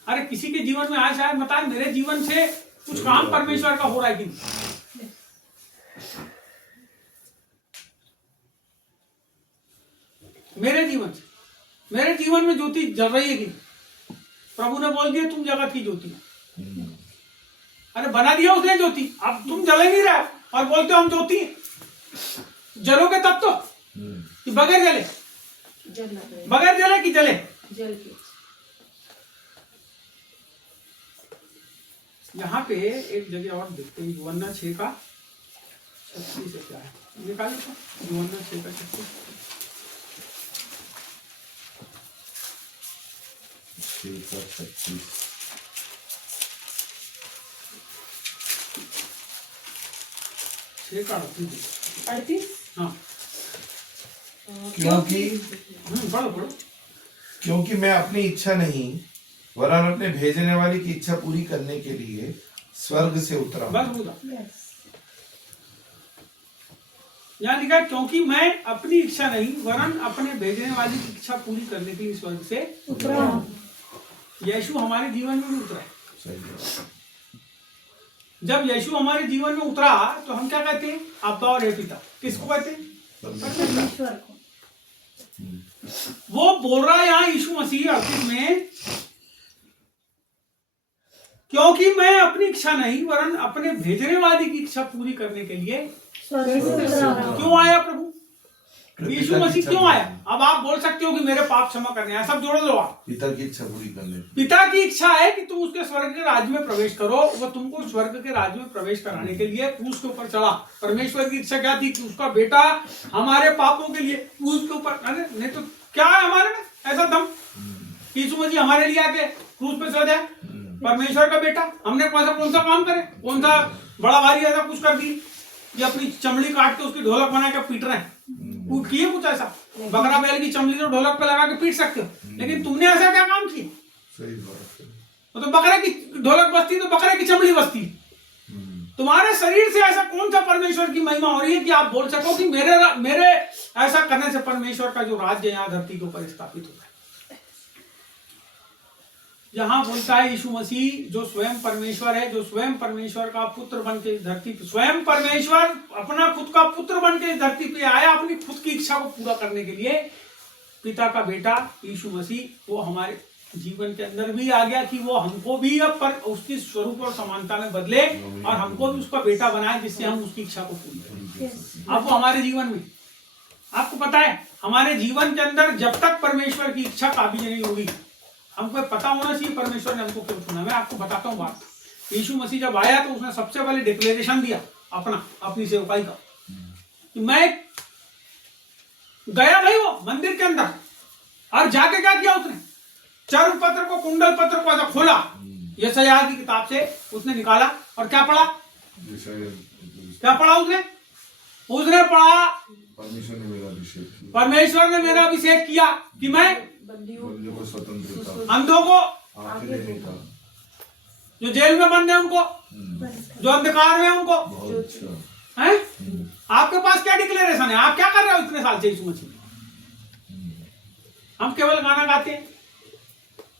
अरे किसी के जीवन में आज शायद बताए मेरे जीवन से कुछ काम परमेश्वर का हो रहा है कि नहीं। मेरे जीवन में ज्योति जल रही है कि नहीं? प्रभु ने बोल दिया तुम जगत की ज्योति हो। अरे बना दिया उसने ज्योति, अब तुम जल ही नहीं रहे और बोलते हो हम ज्योति। जलोगे तब तो कि बगैर जले? बगैर जले कि जले? जल के यहाँ पे एक जगह और देखते हैं, यूहन्ना 6 का 36 से क्या है निकाले तो, यूहन्ना 6 का 36। 6 का 38। हाँ पढ़ो। क्योंकि मैं अपनी इच्छा नहीं वरन अपने भेजने वाले की इच्छा पूरी करने के लिए स्वर्ग से उतरा। बस पूरा यहाँ लिखा, क्योंकि मैं अपनी इच्छा नहीं वरन अपने भेजने वाले की इच्छा पूरी करने के लिए स्वर्ग से उतरा। यीशु हमारे जीवन में भी उतरा है। सही है। जब यीशु हमारे जीवन में उतरा तो हम क्या कहते हैं? अब्बा और हे पिता। किसको कहते हैं? परमेश्वर को। वो बोल रहा है यहाँ यीशु मसीह अर्थ में, क्योंकि मैं अपनी इच्छा नहीं वरन अपने भेजने वाले की इच्छा पूरी करने के लिए स्वर्ग से उतरा। क्यों आया प्रभु? यीशु मसीह क्यों आया? अब आप बोल सकते हो कि मेरे पाप क्षमा करने आया, सब जोड़ लो आप। पिता की इच्छा पूरी करने। पिता की इच्छा है कि तुम उसके स्वर्ग के राज्य में प्रवेश करो। वो तुमको स्वर्ग के राज्य में प्रवेश कराने के लिए क्रूस के ऊपर चढ़ा। परमेश्वर की इच्छा क्या थी? कि उसका बेटा हमारे पापों के लिए क्रूस के ऊपर, नहीं तो क्या है हमारे में ऐसा दम? यीशु मसीह हमारे लिए आके क्रूस पे चढ़ जाए। परमेश्वर का बेटा, हमने कौन सा काम करे? कौन सा बड़ा भारी ऐसा कुछ कर दी कि अपनी चमड़ी काट के उसकी ढोलक बना के पीट रहे हैं? किए कुछ ऐसा? बकरा बैल की चमड़ी तो ढोलक पे लगा के पीट सकते हो, लेकिन तुमने ऐसा क्या काम किया? सही बात है। तो बकरे की ढोलक बजती तो बकरे की चमड़ी बजती। तुम्हारे शरीर से ऐसा कौन सा परमेश्वर की महिमा हो रही है कि आप बोल सको कि मेरे ऐसा करने से परमेश्वर का जो राज्य यहाँ धरती के ऊपर स्थापित होता है? यहाँ बोलता है यीशु मसीह जो स्वयं परमेश्वर है, जो स्वयं परमेश्वर का पुत्र बन के धरती पे, स्वयं परमेश्वर अपना खुद का पुत्र बन के धरती पे आया अपनी खुद की इच्छा को पूरा करने के लिए। पिता का बेटा यीशु मसीह वो हमारे जीवन के अंदर भी आ गया कि वो हमको भी अब पर उसकी स्वरूप और समानता में बदले और हमको भी उसका बेटा बनाए, जिससे हम उसकी इच्छा को पूरी करें। अब वो हमारे जीवन में, आपको पता है हमारे जीवन के अंदर जब तक परमेश्वर की इच्छा काबिज नहीं होगी, हमको पता होना चाहिए परमेश्वर ने हमको क्यों चुना। मैं आपको बताता हूँ बात। यीशु मसीह जब आया तो उसने सबसे पहले डिक्लेरेशन दिया अपनी सेवकाई का कि मैं गया भाई वो मंदिर के अंदर और जाके क्या किया उसने? चर्म पत्र को, कुंडल पत्र को ऐसा खोला, यशायाह की किताब से उसने निकाला और क्या पढ़ा? क्या पढ़ा उसने? उसने पढ़ा परमेश्वर ने मेरा अभिषेक किया कि मैं बंदियों को स्वतंत्रता, अंधों को, आंखें देने का। जो जेल में बंद है उनको, जो अंधकार में है उनको, बहुत अच्छा। हैं? आपके पास क्या डिक्लेरेशन है? आप क्या कर रहे हो इतने साल से यीशु मसीह? हम केवल गाना गाते हैं,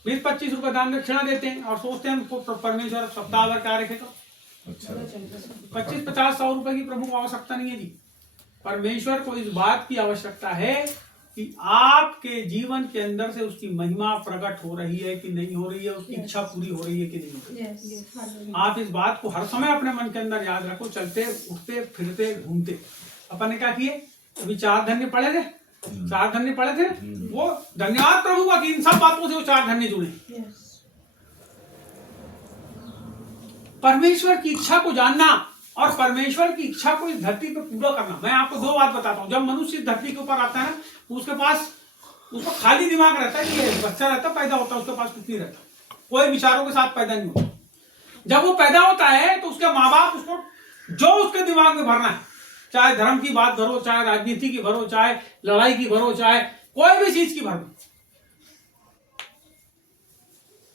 20-25 रुपए दान दक्षिणा देते हैं और सोचते हैं हमको परमेश्वर सप्ताह भर क्या रखेगा। अच्छा 25-50-100 रुपए की प्रभु को आवश्यकता नहीं है जी। परमेश्वर को इस बात की आवश्यकता है कि आपके जीवन के अंदर से उसकी महिमा प्रकट हो रही है कि नहीं हो रही है, उसकी इच्छा पूरी हो रही है कि नहीं हो रही है। आप इस बात को हर समय अपने मन के अंदर याद रखो, चलते उठते फिरते घूमते। अपन ने क्या किए? अभी 4 धन्य पढ़े थे, 4 धन्य पढ़े थे। वो धन्यवाद प्रभु का कि इन सब बातों से वो 4 धन्य जुड़े। परमेश्वर की इच्छा को जानना और परमेश्वर की इच्छा को इस धरती पर पूरा करना। मैं आपको 2 बात बताता हूँ। जब मनुष्य इस धरती के ऊपर आता है ना, उसके पास उसको खाली दिमाग रहता है कि बच्चा रहता, पैदा होता है, उसके पास कुछ नहीं रहता, कोई विचारों के साथ पैदा नहीं होता। जब वो पैदा होता है तो उसके माँ बाप उसको जो उसके दिमाग में भरना है, चाहे धर्म की बात भरो, चाहे राजनीति की भरो, चाहे लड़ाई की भरो, चाहे कोई भी चीज की भरो,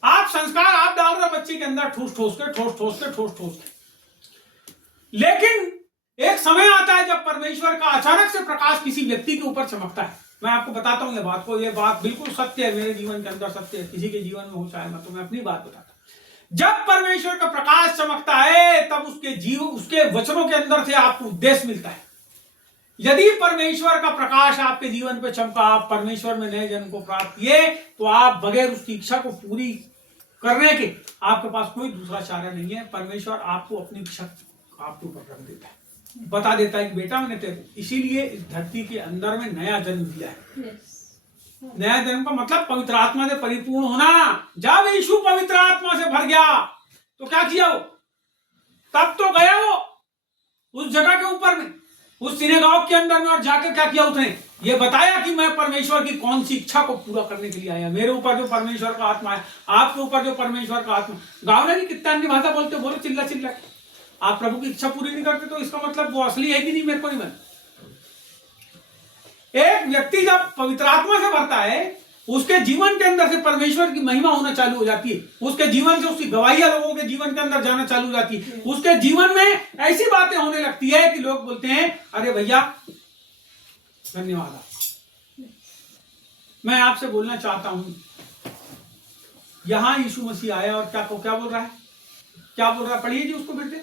आप संस्कार आप डाल रहे बच्चे के अंदर ठोस ठोस के। लेकिन एक समय आता है जब परमेश्वर का अचानक से प्रकाश किसी व्यक्ति के ऊपर चमकता है। मैं आपको बताता हूं ये बात बिल्कुल सत्य है, मेरे जीवन के अंदर सत्य है, किसी के जीवन में हो चाहे, मैं तुम्हें अपनी बात बताता हूं। जब परमेश्वर का प्रकाश चमकता है तब उसके वचनों के अंदर से आपको उद्देश्य मिलता है। यदि परमेश्वर का प्रकाश आपके जीवन पे चमका, आप परमेश्वर में नए जन्म को प्राप्त किए, तो आप बगैर उसकी इच्छा को पूरी करने के आपके पास कोई दूसरा चारा नहीं है। परमेश्वर आपको अपनी इच्छा आपके ऊपर रख देता है, बता देता है कि बेटा मैंने तेरे, इसीलिए इस धरती के अंदर में नया जन्म दिया है। नया जन्म का मतलब पवित्र आत्मा से परिपूर्ण होना। जब यीशु पवित्र आत्मा से भर गया तो क्या किया वो? तब तो गया वो उस जगह के ऊपर में, उस सिनेगॉग के अंदर में, और जाकर क्या किया उसने? ये बताया कि मैं परमेश्वर की कौन सी इच्छा को पूरा करने के लिए आया। मेरे ऊपर जो परमेश्वर का आत्मा है, आपके ऊपर जो परमेश्वर का आत्मा। गाँव में भी कितना अन्य भाषा बोलते, बोलो चिल्ला चिल्ला। आप प्रभु की इच्छा पूरी नहीं करते तो इसका मतलब वो असली है कि नहीं, मेरे को नहीं मालूम। एक व्यक्ति जब पवित्र आत्मा से भरता है, उसके जीवन के अंदर से परमेश्वर की महिमा होना चालू हो जाती है। उसके जीवन से उसकी गवाहियां लोगों के जीवन के अंदर जाना चालू हो जाती है। उसके जीवन में ऐसी बातें होने लगती है कि लोग बोलते हैं अरे भैया धन्यवाद। मैं आपसे बोलना चाहता हूं, यहां यीशु मसीह आया और क्या बोल रहा है? क्या बोल रहा है? पढ़िए जी उसको बेटे।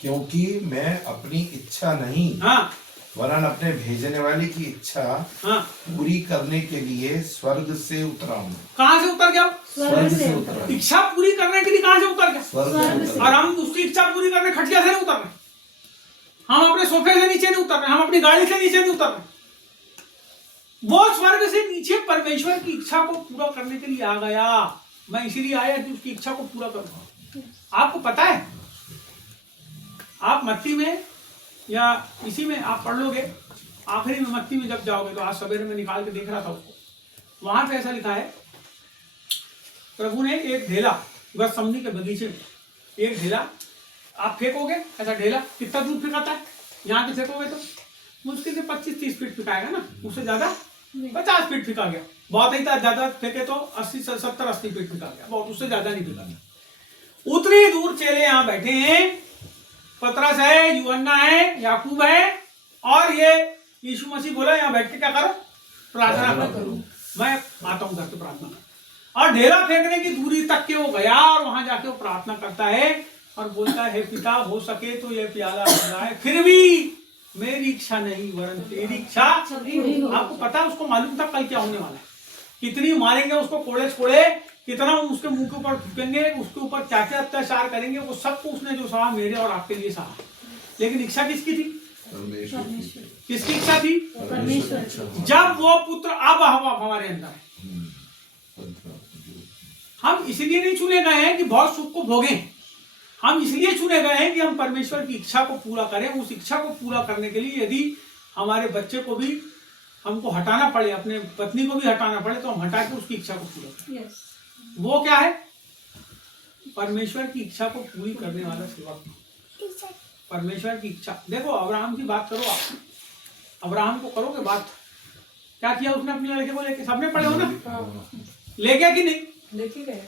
क्योंकि मैं अपनी इच्छा नहीं, हाँ, वरन अपने भेजने वाले की इच्छा हाँ, पूरी करने के लिए स्वर्ग से उतरा हूँ। कहां से उतर गया? स्वर्ग से उतरा। इच्छा पूरी करने के लिए कहां से उतर गया? स्वर्ग से। और हम उसकी इच्छा पूरी करने खटिया से नहीं उतर रहे, हम अपने सोफे से नीचे नहीं उतर रहे, हम अपनी गाड़ी से नीचे नहीं उतर रहे। वो स्वर्ग से नीचे परमेश्वर की इच्छा को पूरा करने के लिए आ गया। मैं इसीलिए आया कि उसकी इच्छा को पूरा करूं। आपको पता है, आप मत्ती में या इसी में आप पढ़ लोगे, आखिरी में मत्ती में जब जाओगे, तो आज सवेरे में निकाल के देख रहा था उसको, वहां पे ऐसा लिखा है, प्रभु ने एक ढेला गतसमनी के बगीचे में, एक ढेला आप फेंकोगे, ऐसा ढेला कितना दूर फेंकाता है? यहाँ पे फेंकोगे तो मुश्किल से 25-30 फीट फेंकाएगा ना, उससे ज्यादा 50 फीट फेंका गया। बहुत ही ज्यादा फेंके तो 70-80 फीट फेंका गया, बहुत, उससे ज्यादा नहीं फेंका गया। उतनी दूर चेले यहाँ बैठे हैं, पतरस है, यूहन्ना है, याकूब है, और ये यीशु मसीह बोला यहाँ बैठ के क्या करो? प्रार्थना करो। मैं आता हूँ घर पे प्रार्थना कर। और ढेला फेंकने की दूरी तक के वो गया और वहां जाके वो प्रार्थना करता है और बोलता है, पिता हो सके तो ये प्याला हो जाए, फिर भी मेरी इच्छा नहीं वरन तेरी इच्छा। आपको पता है, उसको मालूम था कल क्या होने वाला है, कितनी मारेंगे उसको, कोड़े कितना उसके मुंह के ऊपर थूकेंगे, उसके ऊपर क्या क्या अत्याचार करेंगे, वो सबको उसने जो सहा मेरे और आपके लिए सहा। लेकिन इच्छा किसकी थी? किसकी इच्छा थी? परमेश्वर। जब वो पुत्र अब हमारे अंदर है, हम इसलिए नहीं चुने गए हैं कि बहुत सुख को भोगें, हम इसलिए चुने गए हैं कि हम परमेश्वर की इच्छा को पूरा करें। उस इच्छा को पूरा करने के लिए यदि हमारे बच्चे को भी हमको हटाना पड़े, अपने पत्नी को भी हटाना पड़े, तो हम हटा के उसकी इच्छा को पूरा करें। वो क्या है? परमेश्वर की इच्छा को पूरी करने वाला सेवक। परमेश्वर की इच्छा। देखो अब्राहम की बात करो आप, अब्राहम को करोगे बात, क्या किया उसने अपने लड़के को लेके? सबने पढ़े हो ना? ले गया कि नहीं? लेके गए,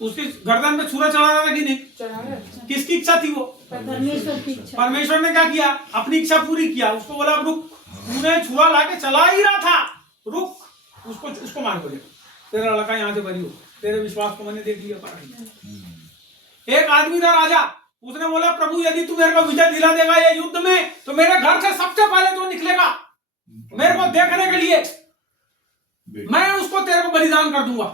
उसकी गर्दन पे छुरा चढ़ा रहा था कि नहीं? चढ़ा रहे। किसकी इच्छा थी वो? परमेश्वर की इच्छा। परमेश्वर ने क्या किया? अपनी इच्छा पूरी किया। उसको बोला अब रुक, तूने छुरा लाके चला ही रहा था, रुक, उसको मार बोले, तेरा लड़का यहाँ से बरी हो, तेरे विश्वास को मैंने देख लिया। एक आदमी था राजा, उसने बोला प्रभु यदि तू मेरे को विजय दिला देगा ये युद्ध में तो मेरे घर से सबसे पहले तो निकलेगा मेरे को देखने के लिए, मैं उसको तेरे को बलिदान कर दूंगा।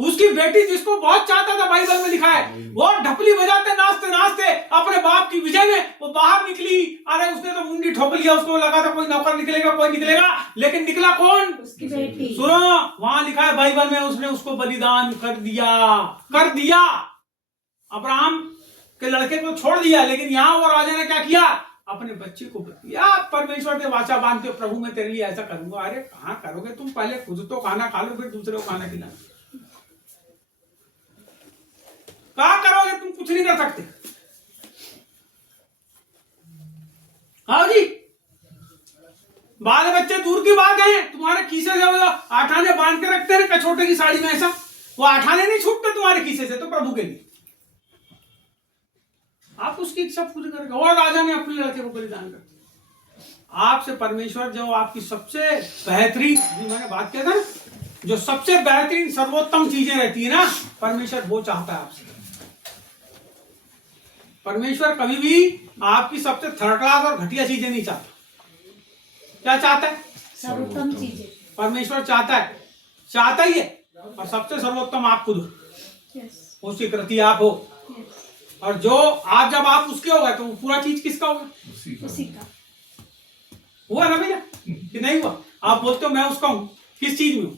उसकी बेटी जिसको बहुत चाहता था, बाइबल में लिखा है, वो ढपली बजाते नाचते नाचते अपने बाप की विजय में वो बाहर निकली। अरे उसने तो मुंडी ठोक लिया, उसको लगा था कोई नौकर निकलेगा, कोई निकलेगा, लेकिन निकला कौन? उसकी बेटी। सुनो, वहां लिखा है बाइबल में, उसने उसको बलिदान कर दिया। अब्राहम के लड़के को छोड़ दिया, लेकिन यहाँ वो राजा ने क्या किया? अपने बच्चे को बतिया। परमेश्वर ने वाचा बांधते हो, प्रभु मैं तेरे लिए ऐसा करूंगा। अरे कहाँ करोगे तुम? पहले खुद तो खाना खा लो, फिर दूसरे को खाना खिलाना। कहाँ करोगे तुम? कुछ नहीं कर सकते। हाँ जी, बाल बच्चे दूर की बात है, तुम्हारे खीसे से आठाने बांध के रखते हैं कछोटे की साड़ी में, ऐसा वो आठाने नहीं छूटते तुम्हारे खीसे से, तो प्रभु के लिए आप उसकी इच्छा पूरी करेंगे। और राजा ने अपने लड़के को बलिदान कर दिया। आपसे परमेश्वर जो आपकी सबसे बेहतरीन, मैंने बात किया था ना, जो सबसे बेहतरीन सर्वोत्तम चीजें रहती है ना, परमेश्वर वो चाहता है आपसे। परमेश्वर कभी भी आपकी सबसे थर्ड क्लास और घटिया चीजें नहीं चाहता। क्या चाहता है? सर्वोत्तम चीजें परमेश्वर चाहता ही है, और सबसे सर्वोत्तम आप खुद हो, उसकी कृति आप हो। और जो आप जब आप उसके हो गए तो पूरा चीज किसका होगा? उसी का। हुआ ना भैया कि नहीं हुआ? आप बोलते हो मैं उसका हूं, किस चीज में हूं?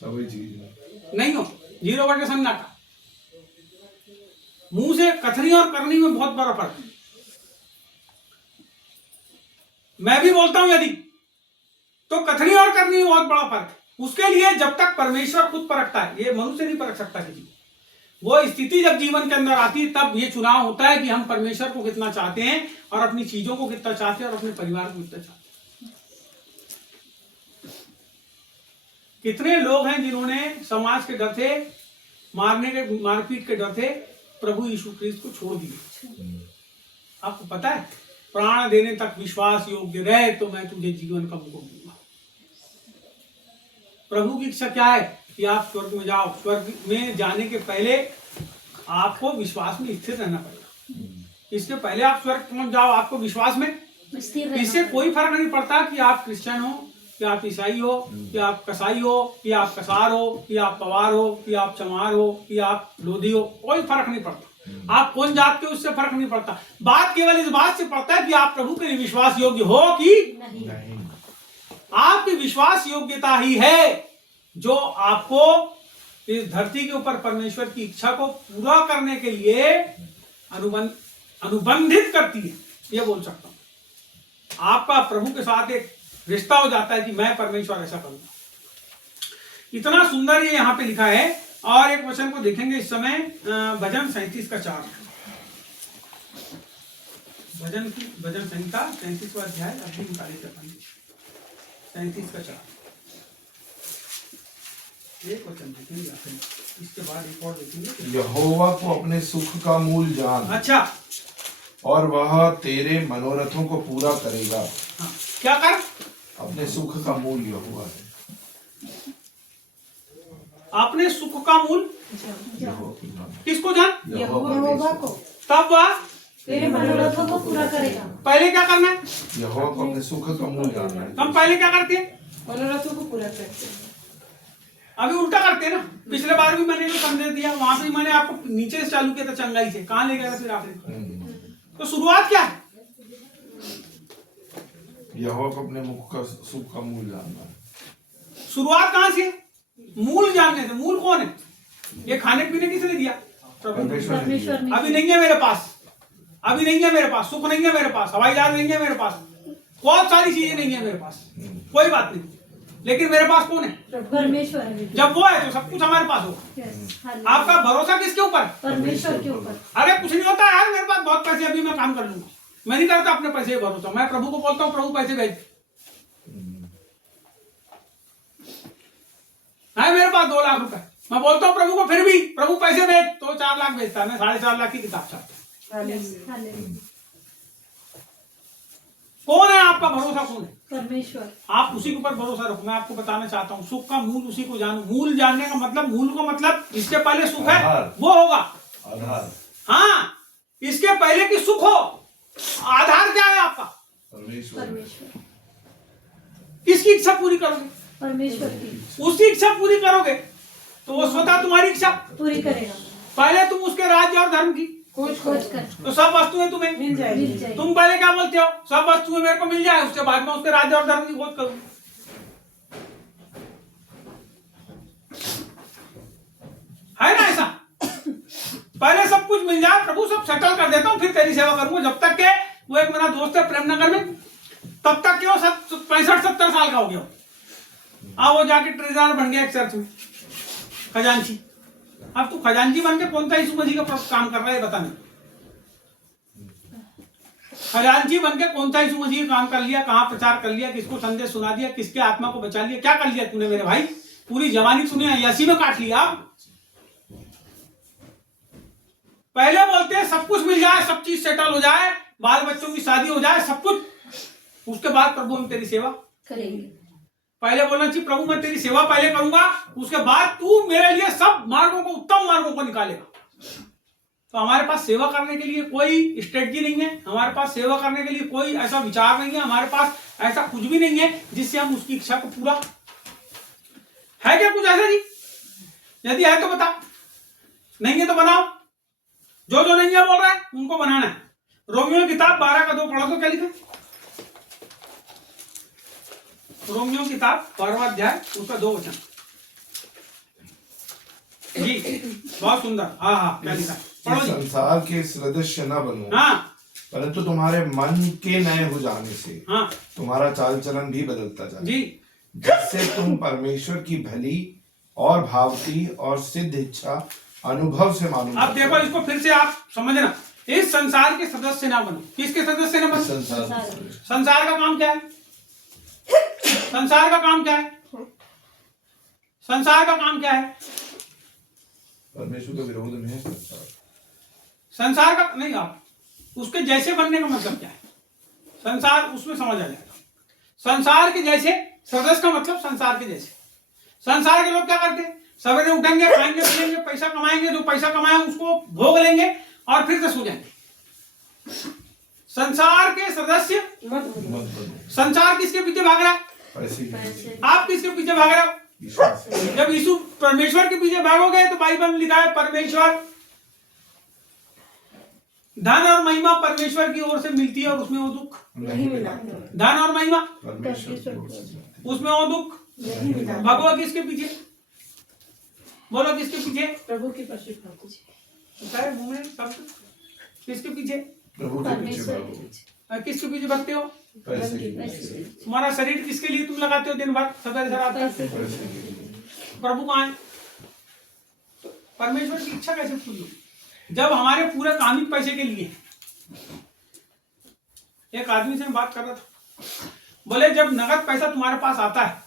सभी चीज नहीं हो, 0 सन्नाटा। मुंह से कथनी और करनी में बहुत बड़ा फर्क है। मैं भी बोलता हूं यदि, तो कथनी और करनी में बहुत बड़ा फर्क है। उसके लिए जब तक परमेश्वर खुद परखता है, ये मनुष्य नहीं परख सकता किसी। वो स्थिति जब जीवन के अंदर आती है तब ये चुनाव होता है कि हम परमेश्वर को कितना चाहते हैं और अपनी चीजों को कितना चाहते हैं और अपने परिवार को कितना चाहते हैं। कितने लोग हैं जिन्होंने समाज के डर से, मारपीट के डर से प्रभु यीशु क्रिस्त को छोड़ दिए। आपको पता है, प्राण देने तक विश्वास योग्य रहे तो मैं तुझे जीवन का मुकुट दूंगा। प्रभु की इच्छा क्या है कि आप स्वर्ग में जाओ। स्वर्ग में जाने के पहले आपको विश्वास में स्थिर रहना पड़ेगा। इसके पहले आप स्वर्ग पहुंच जाओ, आपको विश्वास में स्थिर रहना। इससे कोई फर्क नहीं पड़ता कि आप क्रिश्चियन हो, कि आप ईसाई हो, कि आप कसाई हो, कि आप कसार हो, कि आप पवार हो, कि आप चमार हो, कि आप लोधी हो, कोई फर्क नहीं पड़ता। आप कौन जात के, उससे फर्क नहीं पड़ता। बात केवल इस बात से पड़ता है कि आप प्रभु के लिए विश्वास योग्य हो कि नहीं। आपकी विश्वास योग्यता ही है जो आपको इस धरती के ऊपर परमेश्वर की इच्छा को पूरा करने के लिए अनुबंधित करती है, ये बोल सकता हूं। आपका प्रभु के साथ एक रिश्ता हो जाता है कि मैं परमेश्वर ऐसा करूंगा। इतना सुंदर ये यहाँ पे लिखा है। और एक वचन को देखेंगे इस समय, भजन 37 का 4। भजन संहिता 37वां अध्याय, अभी निकाले 37 का 4। एक वचन देखेंगे, इसके बाद एक और देखेंगे। यहोवा को अपने सुख का मूल जान, अच्छा, और वह तेरे मनोरथों को पूरा करेगा। हाँ, क्या कर? अपने सुख का मूल यहोवा है। अपने सुख का मूल यहोवा को जान। किसको जान? यहोवा को, तब वह तेरे मनोरथों को पूरा करेगा। पहले क्या करना है? यहोवा को अपने सुख का मूल जानना है। हम पहले क्या करते हैं? मनोरथों को पूरा करते हैं। अभी उल्टा करते हैं ना। पिछले बार भी मैंने जो संदेश दिया वहां पे मैंने आपको नीचे से चालू किया था, चंगाई से। कहां ले गया था फिर आपने? तो शुरुआत क्या है? यहोवा को अपने मुख का सुख का मूल जानना है। शुरुआत कहां से? मूल जानने से। मूल कौन है? ये खाने पीने किसने दिया? परमेश्वर ने दिया। अभी नहीं है मेरे पास, अभी नहीं है मेरे पास, सुख नहीं है मेरे पास, हवाई जहाज नहीं है मेरे पास, बहुत सारी चीजें नहीं है मेरे पास, कोई बात नहीं। लेकिन मेरे पास कौन है? परमेश्वर है। जब वो है तो सब कुछ हमारे पास होगा। यस, आपका भरोसा किसके ऊपर? परमेश्वर के ऊपर। अरे कुछ नहीं होता यार, मेरे पास बहुत पैसे, अभी मैं काम कर लूंगा। मैं नहीं करता अपने पैसे पे भरोसा, मैं प्रभु को बोलता हूँ प्रभु पैसे भेज। है मेरे पास 2 लाख रुपए, मैं बोलता हूँ प्रभु को, फिर भी प्रभु पैसे भेज, तो 4 लाख भेजता है। मैं 4.5 लाख की किताब चाहता हूँ। हालेलुया। कौन है आपका भरोसा? कौन है? परमेश्वर। आप उसी के ऊपर भरोसा रखो। मैं आपको बताना चाहता हूँ, सुख का मूल उसी को जानो। मूल जानने का मतलब, मूल का मतलब इसके पहले सुख है आधार। वो होगा। आधार हाँ, इसके पहले की सुख हो। आधार क्या है आपका? परमेश्वर। परमेश्वर। किसकी इच्छा पूरी करोगे? परमेश्वर की उसकी इच्छा पूरी करोगे तो वो स्वतः तुम्हारी इच्छा पूरी करेगा। पहले तुम उसके राज्य और धर्म की खोज कर तो सब वस्तुएं तुम्हें मिल जाएगी। मिल जाएगी। तुम पहले क्या बोलते हो? सब वस्तुएं मेरे को मिल जाए, उसके बाद में उसके राज्य और धर्म की खोज करूं। है ना ऐसा? पहले सब कुछ मिल जाए, प्रभु सब सेटल कर देता हूँ, फिर तेरी सेवा करूंगा। जब तक के वो एक मेरा दोस्त है प्रेमनगर में, तब तक क्यों 65-70 साल का हो गया। अब वो जाके ट्रेजरर बन गया एक चर्च में, खजांची। अब तू खजांची बन के कौन सा यीशु मसीह का काम कर रहा है बता नहीं। खजांची बन के कौन सा यीशु मसीह का काम कर लिया? कहाँ प्रचार कर लिया? किसको संदेश सुना दिया? किसके आत्मा को बचा लिया? क्या कर लिया तूने मेरे भाई? पूरी जवानी तूने ऐसी में काट लिया। पहले बोलते हैं सब कुछ मिल जाए, सब चीज सेटल हो जाए, बाल बच्चों की शादी हो जाए, सब कुछ, उसके बाद प्रभु हम तेरी सेवा करेंगे। पहले बोलना चाहिए प्रभु मैं तेरी सेवा पहले करूंगा, उसके बाद तू मेरे लिए सब मार्गों को, उत्तम मार्गों को निकालेगा। तो हमारे पास सेवा करने के लिए कोई स्ट्रेटजी नहीं है, हमारे पास सेवा करने के लिए कोई ऐसा विचार नहीं है, हमारे पास ऐसा कुछ भी नहीं है जिससे हम उसकी इच्छा को पूरा। है क्या कुछ ऐसा जी? यदि है तो बता, नहीं है तो बनाओ। जो जो नहीं है बोल रहा है उनको बनाना है। रोमियो किताब 12:2 पढ़ो तो क्या लिखा? रोमियो किताब 12वां अध्याय उसका 2 वचन जी, बहुत सुंदर। हाँ हाँ, क्या लिखा? पढ़ो इस जी। संसार के सदस्य न बनो, हाँ परंतु तुम्हारे मन के नए हो जाने से हाँ तुम्हारा चाल चलन भी बदलता जाए, जी, जिससे तुम परमेश्वर की भली और भावती और सिद्ध इच्छा अनुभव से मालूम अब देखो इसको फिर से आप समझना। इस संसार के सदस्य ना बनो। किसके सदस्य ना बनो? संसार संसार का काम क्या है? संसार का काम क्या है? संसार का काम क्या है? परमेश्वर के विरोध में है संसार। संसार का नहीं, आप उसके जैसे बनने का मतलब क्या है? संसार उसमें समझ आ जाएगा। संसार के जैसे, सदस्य का मतलब संसार के जैसे। संसार के लोग क्या करते हैं? सवेरे उठेंगे, खाएंगे पिएंगे, पैसा कमाएंगे, जो पैसा कमाए उसको भोग लेंगे और फिर से सो जाएंगे। संसार के सदस्य मत बनो, संसार किसके पीछे भाग रहा है? पैसे की आप किसके पीछे भाग रहे हो? विश्वास। जब यीशु परमेश्वर के पीछे भागोगे तो बाइबल में लिखा है परमेश्वर, धन और महिमा परमेश्वर की ओर से मिलती है और उसमें वो दुख। नहीं मिला, धन और महिमा परमेश्वर की ओर से। उसमें वो दुख। नहीं मिला। भगवा किसके पीछे? बोलो किसके पीछे? प्रभु की प्रशंसा कीजिए। घूमने शब्द किसके पीछे? प्रभु के पीछे परमेश्वर भागो, के पीछे। किसके पीछे भागते हो? पैसे के पीछे, तुम्हारा शरीर किसके लिए तुम लगाते हो दिन भर सवेरे से रात तक? पैसे के लिए। प्रभु कहाँ है? परमेश्वर की इच्छा कैसे पूरी होगी जब हमारे पूरे काम ही पैसे के लिए? एक आदमी से मैं बात कर रहा था, बोले जब नगद पैसा तुम्हारे पास आता है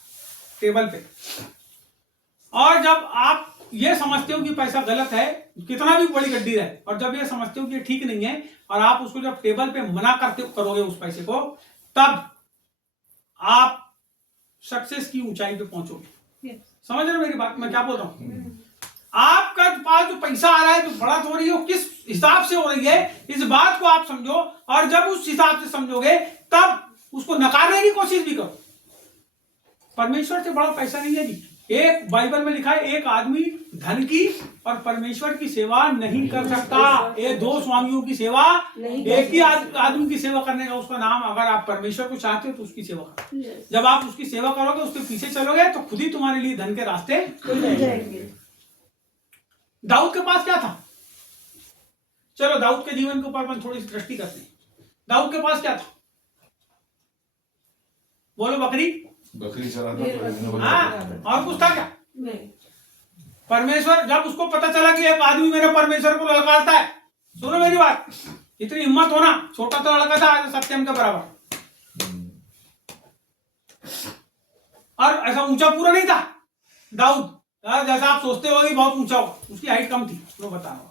टेबल पे, और जब आप ये समझते हो कि पैसा गलत है, कितना भी बड़ी गड्डी रहे, और जब ये समझते हो कि ये ठीक नहीं है और आप उसको जब टेबल पे मना करोगे उस पैसे को, तब आप सक्सेस की ऊंचाई पे पहुंचोगे। समझ रहे हो मेरी बात? मैं क्या बोल रहा हूं? आपका पास जो पैसा आ रहा है, जो बढ़त हो रही है, किस हिसाब से हो रही है, इस बात को आप समझो, और जब उस हिसाब से समझोगे तब उसको नकारने की कोशिश भी करो। परमेश्वर से बड़ा पैसा नहीं है जी। एक बाइबल में लिखा है, एक आदमी धन की और परमेश्वर की सेवा नहीं कर सकता। ये 2 स्वामियों की सेवा, एक ही आदमी की सेवा करने का उसका नाम, अगर आप परमेश्वर को चाहते हो तो उसकी सेवा करो। जब आप उसकी सेवा करोगे, उसके पीछे चलोगे, तो खुद ही तुम्हारे लिए धन के रास्ते खुल जाएंगे। दाऊद के पास क्या था? चलो दाऊद के जीवन के ऊपर अपन थोड़ी सी दृष्टि करते हैं। दाऊद के पास क्या था? बोलो बकरी, बकरी चराता तो हाँ, और कुछ था क्या? नहीं। परमेश्वर जब उसको पता चला कि एक आदमी मेरे परमेश्वर को ललकारता है, सुनो मेरी बात, इतनी हिम्मत होना, छोटा तो लड़का था आज सत्यम के बराबर, और ऐसा ऊंचा पूरा नहीं था दाऊद, यार जैसा आप सोचते हो बहुत ऊंचा हो, उसकी हाइट कम थी, मैं बता रहा हूं।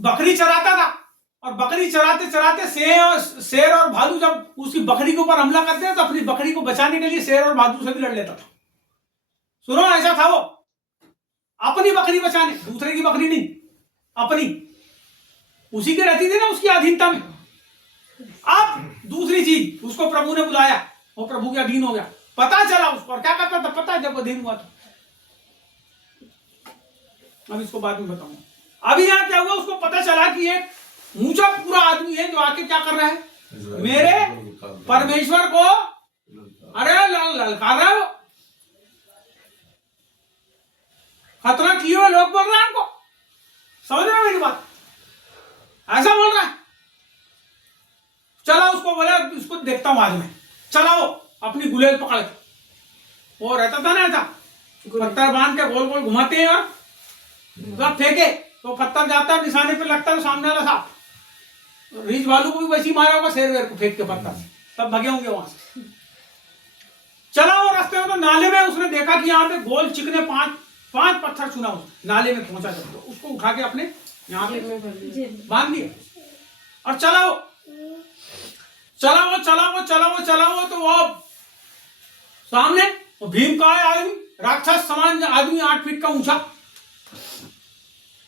बकरी चराता था, और बकरी चराते चराते शेर और भालू जब उसकी बकरी के ऊपर हमला करते हैं तो अपनी बकरी को बचाने के लिए शेर और भालू से भी लड़ लेता था। सुनो, ऐसा था वो, अपनी बकरी बचाने, दूसरे की बकरी नहीं, अपनी, उसी की रहती थी ना उसकी अधीनता में। अब दूसरी चीज, उसको प्रभु ने बुलाया, वो प्रभु के अधीन हो गया, पता चला उसको, और क्या करता था पता है जब अधीन हुआ तो, अब इसको बाद में बताऊंगा। अभी यहां क्या हुआ, उसको पता चला कि एक ऊंचा पूरा आदमी है जो आके क्या कर रहा है, मेरे परमेश्वर को अरे ललकार रहा है, वो खतरा किए हुए लोग बोल रहे हैं हमको, समझ रहे हो मेरी बात, ऐसा बोल रहा है। चला उसको बोला, उसको देखता हूं आज मैं, चला वो अपनी गुलेल पकड़ के, वो रहता था ना ऐसा पत्थर बांध के गोल गोल घुमाते हैं, और जब फेंके तो पत्थर जाता है निशाने पे लगता है तो सामने वाला सांप, रीछ भालू को भी वैसी मारा होगा, शेर वेर को फेंक के पत्थर से, तब भगे होंगे वहां से। चला वो रास्ते में तो नाले में उसने देखा कि यहाँ पे गोल चिकने पांच पत्थर चुना, नाले में पहुंचा जब तो उसको उठा के अपने यहाँ पे बांध दिया, और चला वो तो वो सामने वो भीम का है आदमी, राक्षस समान आदमी, 8 फीट का ऊंचा,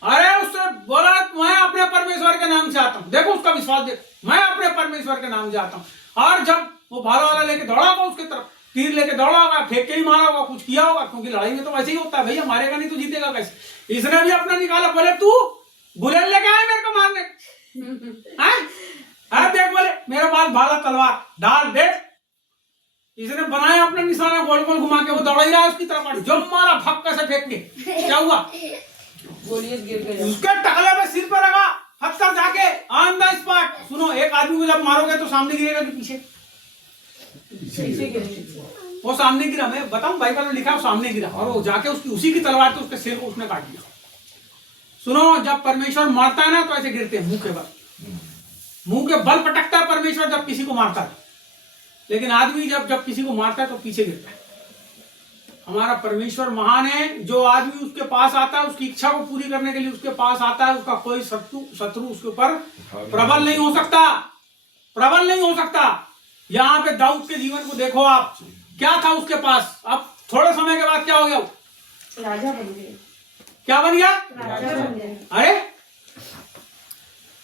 अरे उसने बोला मैं अपने परमेश्वर के नाम से आता हूं, देखो उसका विश्वास देखो, मैं अपने परमेश्वर के नाम से आता हूं। और जब वो भाला वाला लेके दौड़ा होगा उसके तरफ, तीर लेके दौड़ा होगा, फेंक के ही मारा होगा, कुछ किया होगा, क्योंकि लड़ाई में तो वैसे ही होता है भैया, मारेगा नहीं तो जीतेगा कैसे। इसने भी अपना निकाला, बोले तू गुलेल लेके आए मेरे को मारने, देख बोले मेरे पास भाला तलवार डाल देख, इसने बनाया अपना निशाना, गोल गोल घुमा के वो दौड़ा ही रहा उसकी तरफ, जब मारा फक्का से फेंक के, क्या हुआ, गोलियत गिर गई, उसके टकले में सिर पर लगा पत्थर, जाके ऑन द स्पॉट। सुनो, एक आदमी को जब मारोगे तो सामने गिरेगा कि पीछे, वो सामने गिरा, मैं बताऊं बाइबल में लिखा है सामने गिरा, और वो जाके उसकी उसी की तलवार से उसके सिर को उसने काट दिया। सुनो, जब परमेश्वर मारता है ना तो ऐसे गिरते हैं, मुंह के बल, मुंह के बल पटकता है परमेश्वर जब किसी को मारता है, लेकिन आदमी जब किसी को मारता है तो पीछे गिरता है। हमारा परमेश्वर महान है, जो आदमी उसके पास आता है उसकी इच्छा को पूरी करने के लिए उसके पास आता है, उसका कोई शत्रु उसके ऊपर प्रबल नहीं हो सकता, प्रबल नहीं हो सकता। यहाँ पे दाऊद के जीवन को देखो आप, क्या था उसके पास, अब थोड़े समय के बाद क्या हो गया, राजा बन गए, क्या बन गया, राजा बन गए। अरे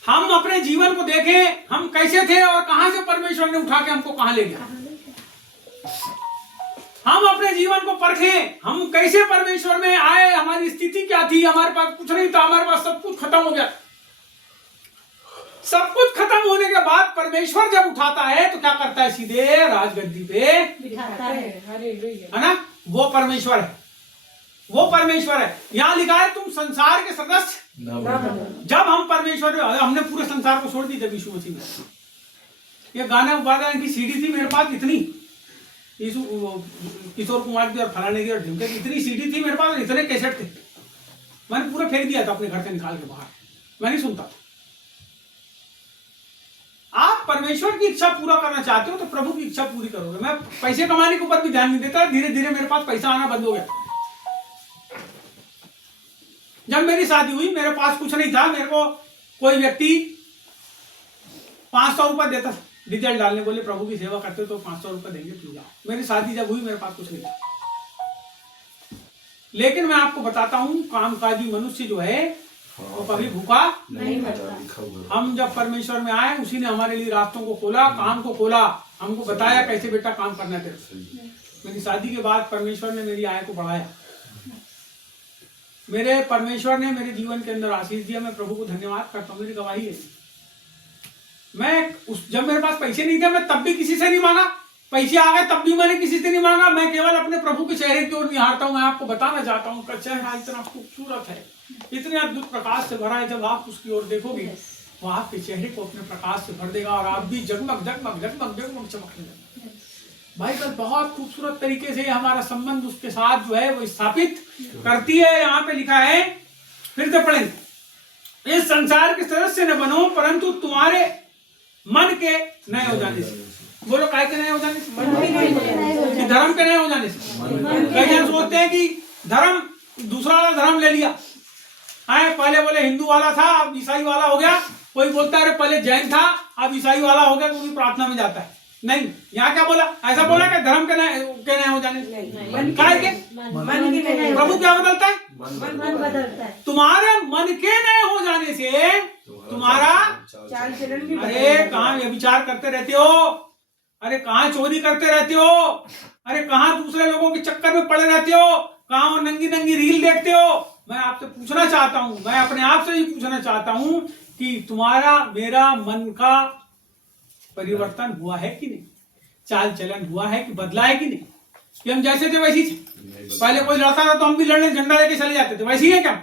हम अपने जीवन को देखें, हम कैसे थे और कहां से परमेश्वर ने उठा के हमको कहां ले गया। हम अपने जीवन को परखें, हम कैसे परमेश्वर में आए, हमारी स्थिति क्या थी, हमारे पास कुछ नहीं था, हमारे पास सब कुछ खत्म हो गया। सब कुछ खत्म होने के बाद परमेश्वर जब उठाता है तो क्या करता है, सीधे राजगद्दी पे बिठाता है, है ना, वो परमेश्वर है, वो परमेश्वर है। यहाँ लिखा है तुम संसार के सदस्य जब हम परमेश्वर, हमने पूरे संसार को छोड़ दी जब यीशु मसीह में। ये गाने वादन की सीडी थी मेरे पास इतनी, किशोर कुमार की और फलाने की और ढिमके की इतनी सीडी थी मेरे पास, इतने कैसेट थे, मैंने पूरा फेंक दिया था अपने घर से निकाल के बाहर, मैं नहीं सुनता था। आप परमेश्वर की इच्छा पूरा करना चाहते हो तो प्रभु की इच्छा पूरी करोगे। मैं पैसे कमाने के ऊपर भी ध्यान नहीं देता, धीरे धीरे मेरे पास पैसा आना बंद हो गया। जब मेरी शादी हुई मेरे पास कुछ नहीं था, मेरे को कोई व्यक्ति 500 रुपए देता था डीजल डालने, बोले प्रभु की सेवा करते तो 500 रुपए देंगे, तू जाओ। मेरी शादी जब हुई मेरे पास कुछ नहीं था। लेकिन मैं आपको बताता हूं, कामकाजी मनुष्य जो है वो कभी भूखा नहीं मरता। हम जब परमेश्वर में आए उसी ने हमारे लिए रास्तों को खोला, काम को खोला, हमको बताया कैसे बेटा काम करना तेरे। मेरी शादी के बाद परमेश्वर ने मेरी आय को बढ़ाया, मेरे परमेश्वर ने मेरे जीवन के अंदर आशीष दिया। मैं प्रभु को धन्यवाद करता हूँ, मेरी गवाही है। जब मेरे पास पैसे नहीं थे मैं तब भी किसी से नहीं मांगा, पैसे आ गए तब भी मैंने किसी से नहीं मांगा। मैं केवल अपने प्रभु के चेहरे की ओर निहारता हूँ। मैं आपको बताना चाहता हूँ, चेहरा इतना खूबसूरत है, इतने अद्भुत प्रकाश से भरा है। जब आप उसकी ओर देखोगे वो आपके चेहरे को अपने प्रकाश से भर देगा और आप भी जगमग जगमग जगमग जगमग चमकने लगेंगे। भाई कल बहुत खूबसूरत तरीके से हमारा संबंध उसके साथ जो है वो स्थापित करती है। यहाँ पे लिखा है, फिर से पढ़ेंगे, इस संसार के सदस्य न बनो परंतु तुम्हारे मन के नए हो जाने से। बोलो काय के नए हो जाने से? कि धर्म के नए हो जाने से। कई जन सोचते हैं कि धर्म दूसरा वाला धर्म ले लिया है, पहले बोले हिंदू वाला था अब ईसाई वाला हो गया। कोई बोलता है अरे पहले जैन था अब ईसाई वाला हो गया, तो भी प्रार्थना में जाता है। नहीं, यहाँ क्या बोला? ऐसा बोला कि धर्म के नए हो जाने से। काय के? मन के नए। प्रभु क्या बदलता है? मन बदलता है। तुम्हारे मन के नए हो जाने से तुम्हारा चाल चलन भी अरे कहाँ व्यभिचार करते रहते हो, अरे कहाँ चोरी करते रहते हो, अरे कहाँ दूसरे लोगों के चक्कर में पड़े रहते हो, कहाँ वो नंगी नंगी रील देखते हो। मैं आपसे पूछना चाहता हूँ, मैं अपने आप से ही पूछना चाहता हूँ कि तुम्हारा मेरा मन का परिवर्तन हुआ है कि नहीं? चाल चलन हुआ है कि बदला है कि नहीं? कि हम जैसे थे वैसी थे? पहले कोई लड़ता था तो हम भी लड़ने झंडा लेके चले जाते थे, वैसी है क्या?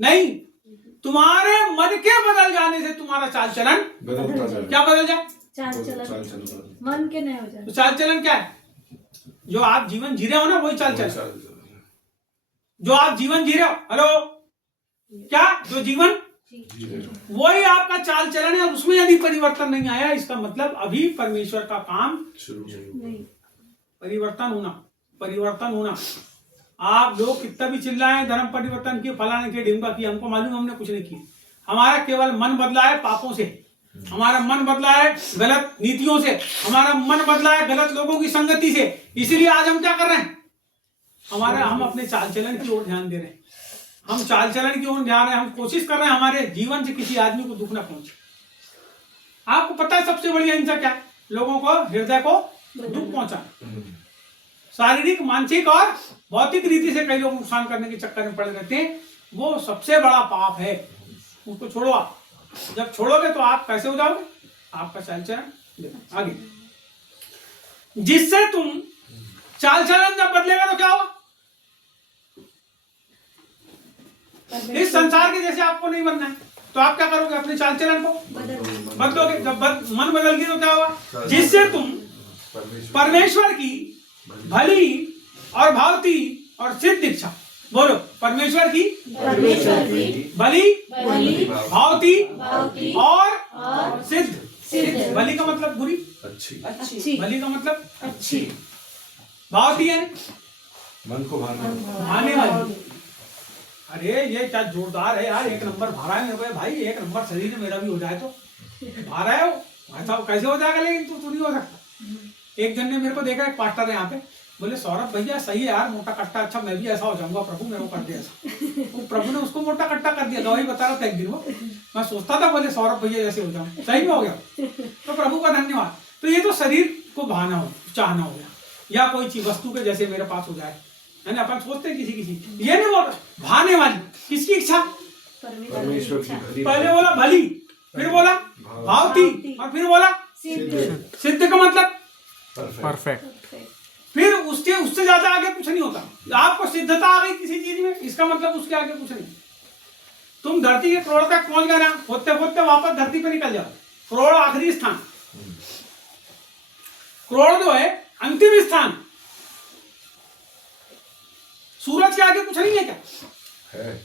नहीं, तुम्हारे मन के बदल जाने से तुम्हारा चाल चलन क्या बदल जाए? चाल चलन मन के नए हो जाए। तो चाल चलन क्या है? जो आप जीवन जी रहे हो ना वही चाल चलन। जो आप जीवन जी रहे हो, हेलो, क्या जो जीवन वही आपका चाल चलन है। उसमें यदि परिवर्तन नहीं आया इसका मतलब अभी परमेश्वर का काम नहीं। परिवर्तन होना। आप लोग कितना भी चिल्लाएं धर्म परिवर्तन किए, फलाने के ढिंगा किए, हमको मालूम हमने कुछ नहीं किया। हमारा केवल मन बदला है पापों से, हमारा मन बदला है गलत नीतियों से, हमारा मन बदला है गलत लोगों की संगति से। इसीलिए आज हम क्या कर रहे हैं? हम अपने चाल चलन की ओर ध्यान दे रहे हैं। हम चाल चलन की ओर ध्यान रहे हैं। हम कोशिश कर रहे हैं हमारे जीवन से किसी आदमी को दुख ना पहुंचे। आपको पता है सबसे बड़ी हिंसा क्या है? लोगों को, हृदय को दुख पहुंचाना। शारीरिक, मानसिक और भौतिक रीति से कई लोग नुकसान करने के चक्कर में पड़े रहते हैं। वो सबसे बड़ा पाप है, उसको छोड़ो। आप जब छोड़ोगे तो आप कैसे हो जाओगे? आपका चाल चलन आगे, जिससे तुम चाल चलन जब बदलेगा तो क्या होगा? इस संसार के जैसे आपको नहीं बनना है तो आप क्या करोगे? अपने चाल चलन को बदलोगे। जब मन बदल गई तो क्या होगा? जिससे तुम परमेश्वर की भली और भावती और सिद्ध इच्छा, बोलो, परमेश्वर की भली भावती और सिद्ध। भली का मतलब बुरी, अच्छी। भली का मतलब अच्छी, भावती है मन को भाने वाली। अरे ये क्या जोरदार है यार, एक नंबर भारा है मेरे को भाई, एक नंबर शरीर मेरा भी हो जाए तो भारा है वो। ऐसा कैसे हो जाएगा? लेकिन तू नहीं हो सकता। एक जन ने मेरे को देखा, एक पास्टर है यहाँ पे, बोले सौरभ भैया सही है यार, मोटा कट्टा, अच्छा मैं भी ऐसा हो जाऊंगा, प्रभु मेरे को कर दे ऐसा। तो प्रभु ने उसको मोटा कट्टा कर दिया। गवाही बता रहा था एक दिन वो, मैं सोचता था बोले सौरभ भैया जैसे हो जाऊं, सही में हो गया। तो प्रभु का धन्यवाद। तो ये तो शरीर को भाना हो, चाहना हो गया, या कोई चीज वस्तु के जैसे मेरे पास हो जाए, है ना? अपन सोचते हैं किसी ये नहीं बोल भाने वाली। किसकी इच्छा? परमेश्वर की। पहले बोला भली, फिर बोला भावती और फिर बोला सिद्ध का मतलब परफेक्ट। फिर उससे ज्यादा आगे कुछ नहीं होता। आपको सिद्धता आ गई किसी चीज में, इसका मतलब उसके आगे कुछ नहीं। तुम धरती के करोड़ तक पहुंच गए ना, होते होते वापस धरती पे निकल जाओ। करोड़ आखिरी स्थान, करोड़ जो है अंतिम स्थान। सूरज के आगे कुछ नहीं है क्या? है।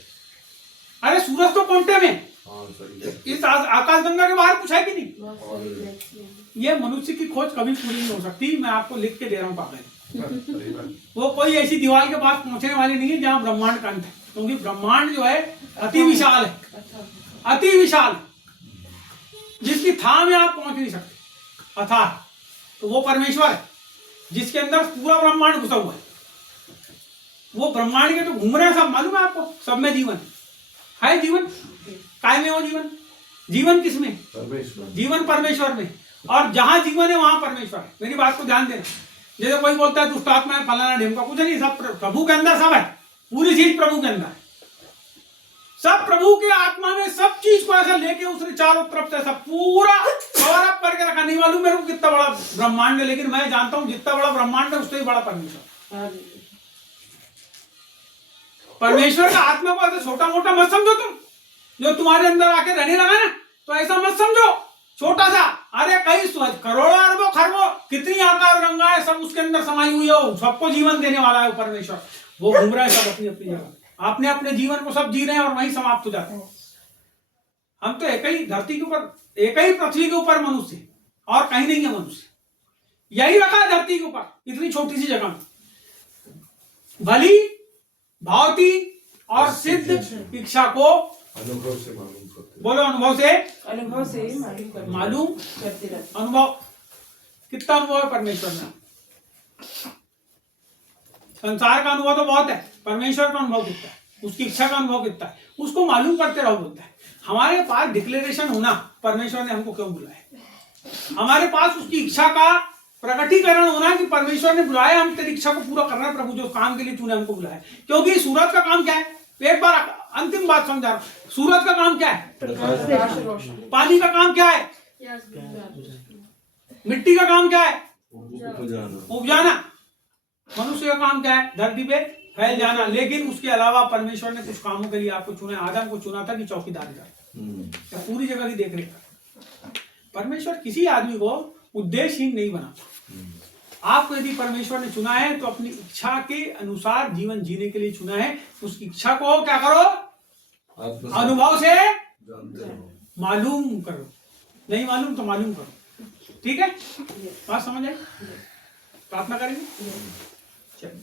अरे सूरज तो कोंटे में, हाँ, सही है। इस आकाशगंगा के बाहर कुछ है कि नहीं? ये मनुष्य की खोज कभी पूरी नहीं हो सकती। मैं आपको लिख के दे रहा हूँ पागल। वो कोई ऐसी दीवार के पास पहुंचने वाली नहीं है जहां ब्रह्मांड का अंत है, क्योंकि ब्रह्मांड जो है अति विशाल है, अति विशाल, जिसकी था में आप पहुंच नहीं सकते। अथाह तो वो परमेश्वर है जिसके अंदर पूरा ब्रह्मांड घुसा हुआ है। वो ब्रह्मांड के तो घूम रहे हैं सब, मालूम है आपको? सब में जीवन है। जीवन काय में? वो जीवन, जीवन किसमें? परमेश्वर। जीवन परमेश्वर में। और जहां जीवन है वहां परमेश्वर है। मेरी बात को ध्यान देना। जैसे कोई बोलता है दुष्ट आत्मा है, फलाना ढेमका, कुछ नहीं, सब प्रभु के अंदर सब है। पूरी चीज प्रभु के अंदर है। सब प्रभु के आत्मा ने सब चीज को ऐसा लेके उसने चारों तरफ से सब पूरा कवर अप करके रखा। नहीं मालूम मेरे को कितना बड़ा ब्रह्मांड है, लेकिन मैं जानता हूं जितना बड़ा ब्रह्मांड है उससे ही बड़ा परमेश्वर। परमेश्वर का आत्मा को ऐसे छोटा मोटा मत समझो तुम। जो तुम्हारे अंदर आके रहने लगा ना, तो ऐसा मत समझो छोटा सा, अरे कई करोड़ों अरबों खरबों कितनी आकाश गंगा है, सब उसके अंदर समाई हुई हो, सबको जीवन देने वाला है परमेश्वर। वो घूम रहे हैं सब अपनी अपनी जगह, अपने अपने जीवन को सब जी रहे हैं और वहीं समाप्त हो जाते हैं। हम तो एक ही धरती के ऊपर, एक ही पृथ्वी के ऊपर मनुष्य, और कहीं नहीं है मनुष्य, यही रखा है धरती के ऊपर इतनी छोटी सी जगह में। भली भावती और सिद्ध इच्छा को अनुभव से मालूम करते बोलो, अनुभव से अनुभव से मालूम करते रहते। अनुभव। कितना अनुभव है परमेश्वर में? संसार का अनुभव तो बहुत है, परमेश्वर का अनुभव कितना है, उसकी इच्छा का अनुभव कितना है, उसको मालूम करते रहो बोलता है। हमारे पास डिक्लेरेशन होना, परमेश्वर ने हमको क्यों बुलाया, हमारे पास उसकी इच्छा का प्रकटीकरण होना कि परमेश्वर ने बुलाया, हम तेरी इच्छा को पूरा करना है प्रभु, जो काम के लिए तूने हमको बुलाया। क्योंकि सूरज का काम क्या है, एक बार अंतिम बात समझा रहा हूं, सूरज का काम क्या है, प्रकाश रोशनी। पानी का काम क्या है, मिट्टी का काम क्या है, उपजाना। मनुष्य का काम क्या है, धरती पे फैल जाना। लेकिन उसके अलावा परमेश्वर ने कुछ कामों के लिए आपको चुना, आदम को चुना था कि चौकीदारी करे, पूरी जगह की देखरेख करे। परमेश्वर किसी आदमी को उद्देश्यहीन नहीं बनाता। आपको यदि परमेश्वर ने चुना है तो अपनी इच्छा के अनुसार जीवन जीने के लिए चुना है। उसकी इच्छा को क्या करो, अनुभव से मालूम करो, नहीं मालूम तो मालूम करो। ठीक है, बात समझ आई? प्रार्थना करेंगे। चलिए।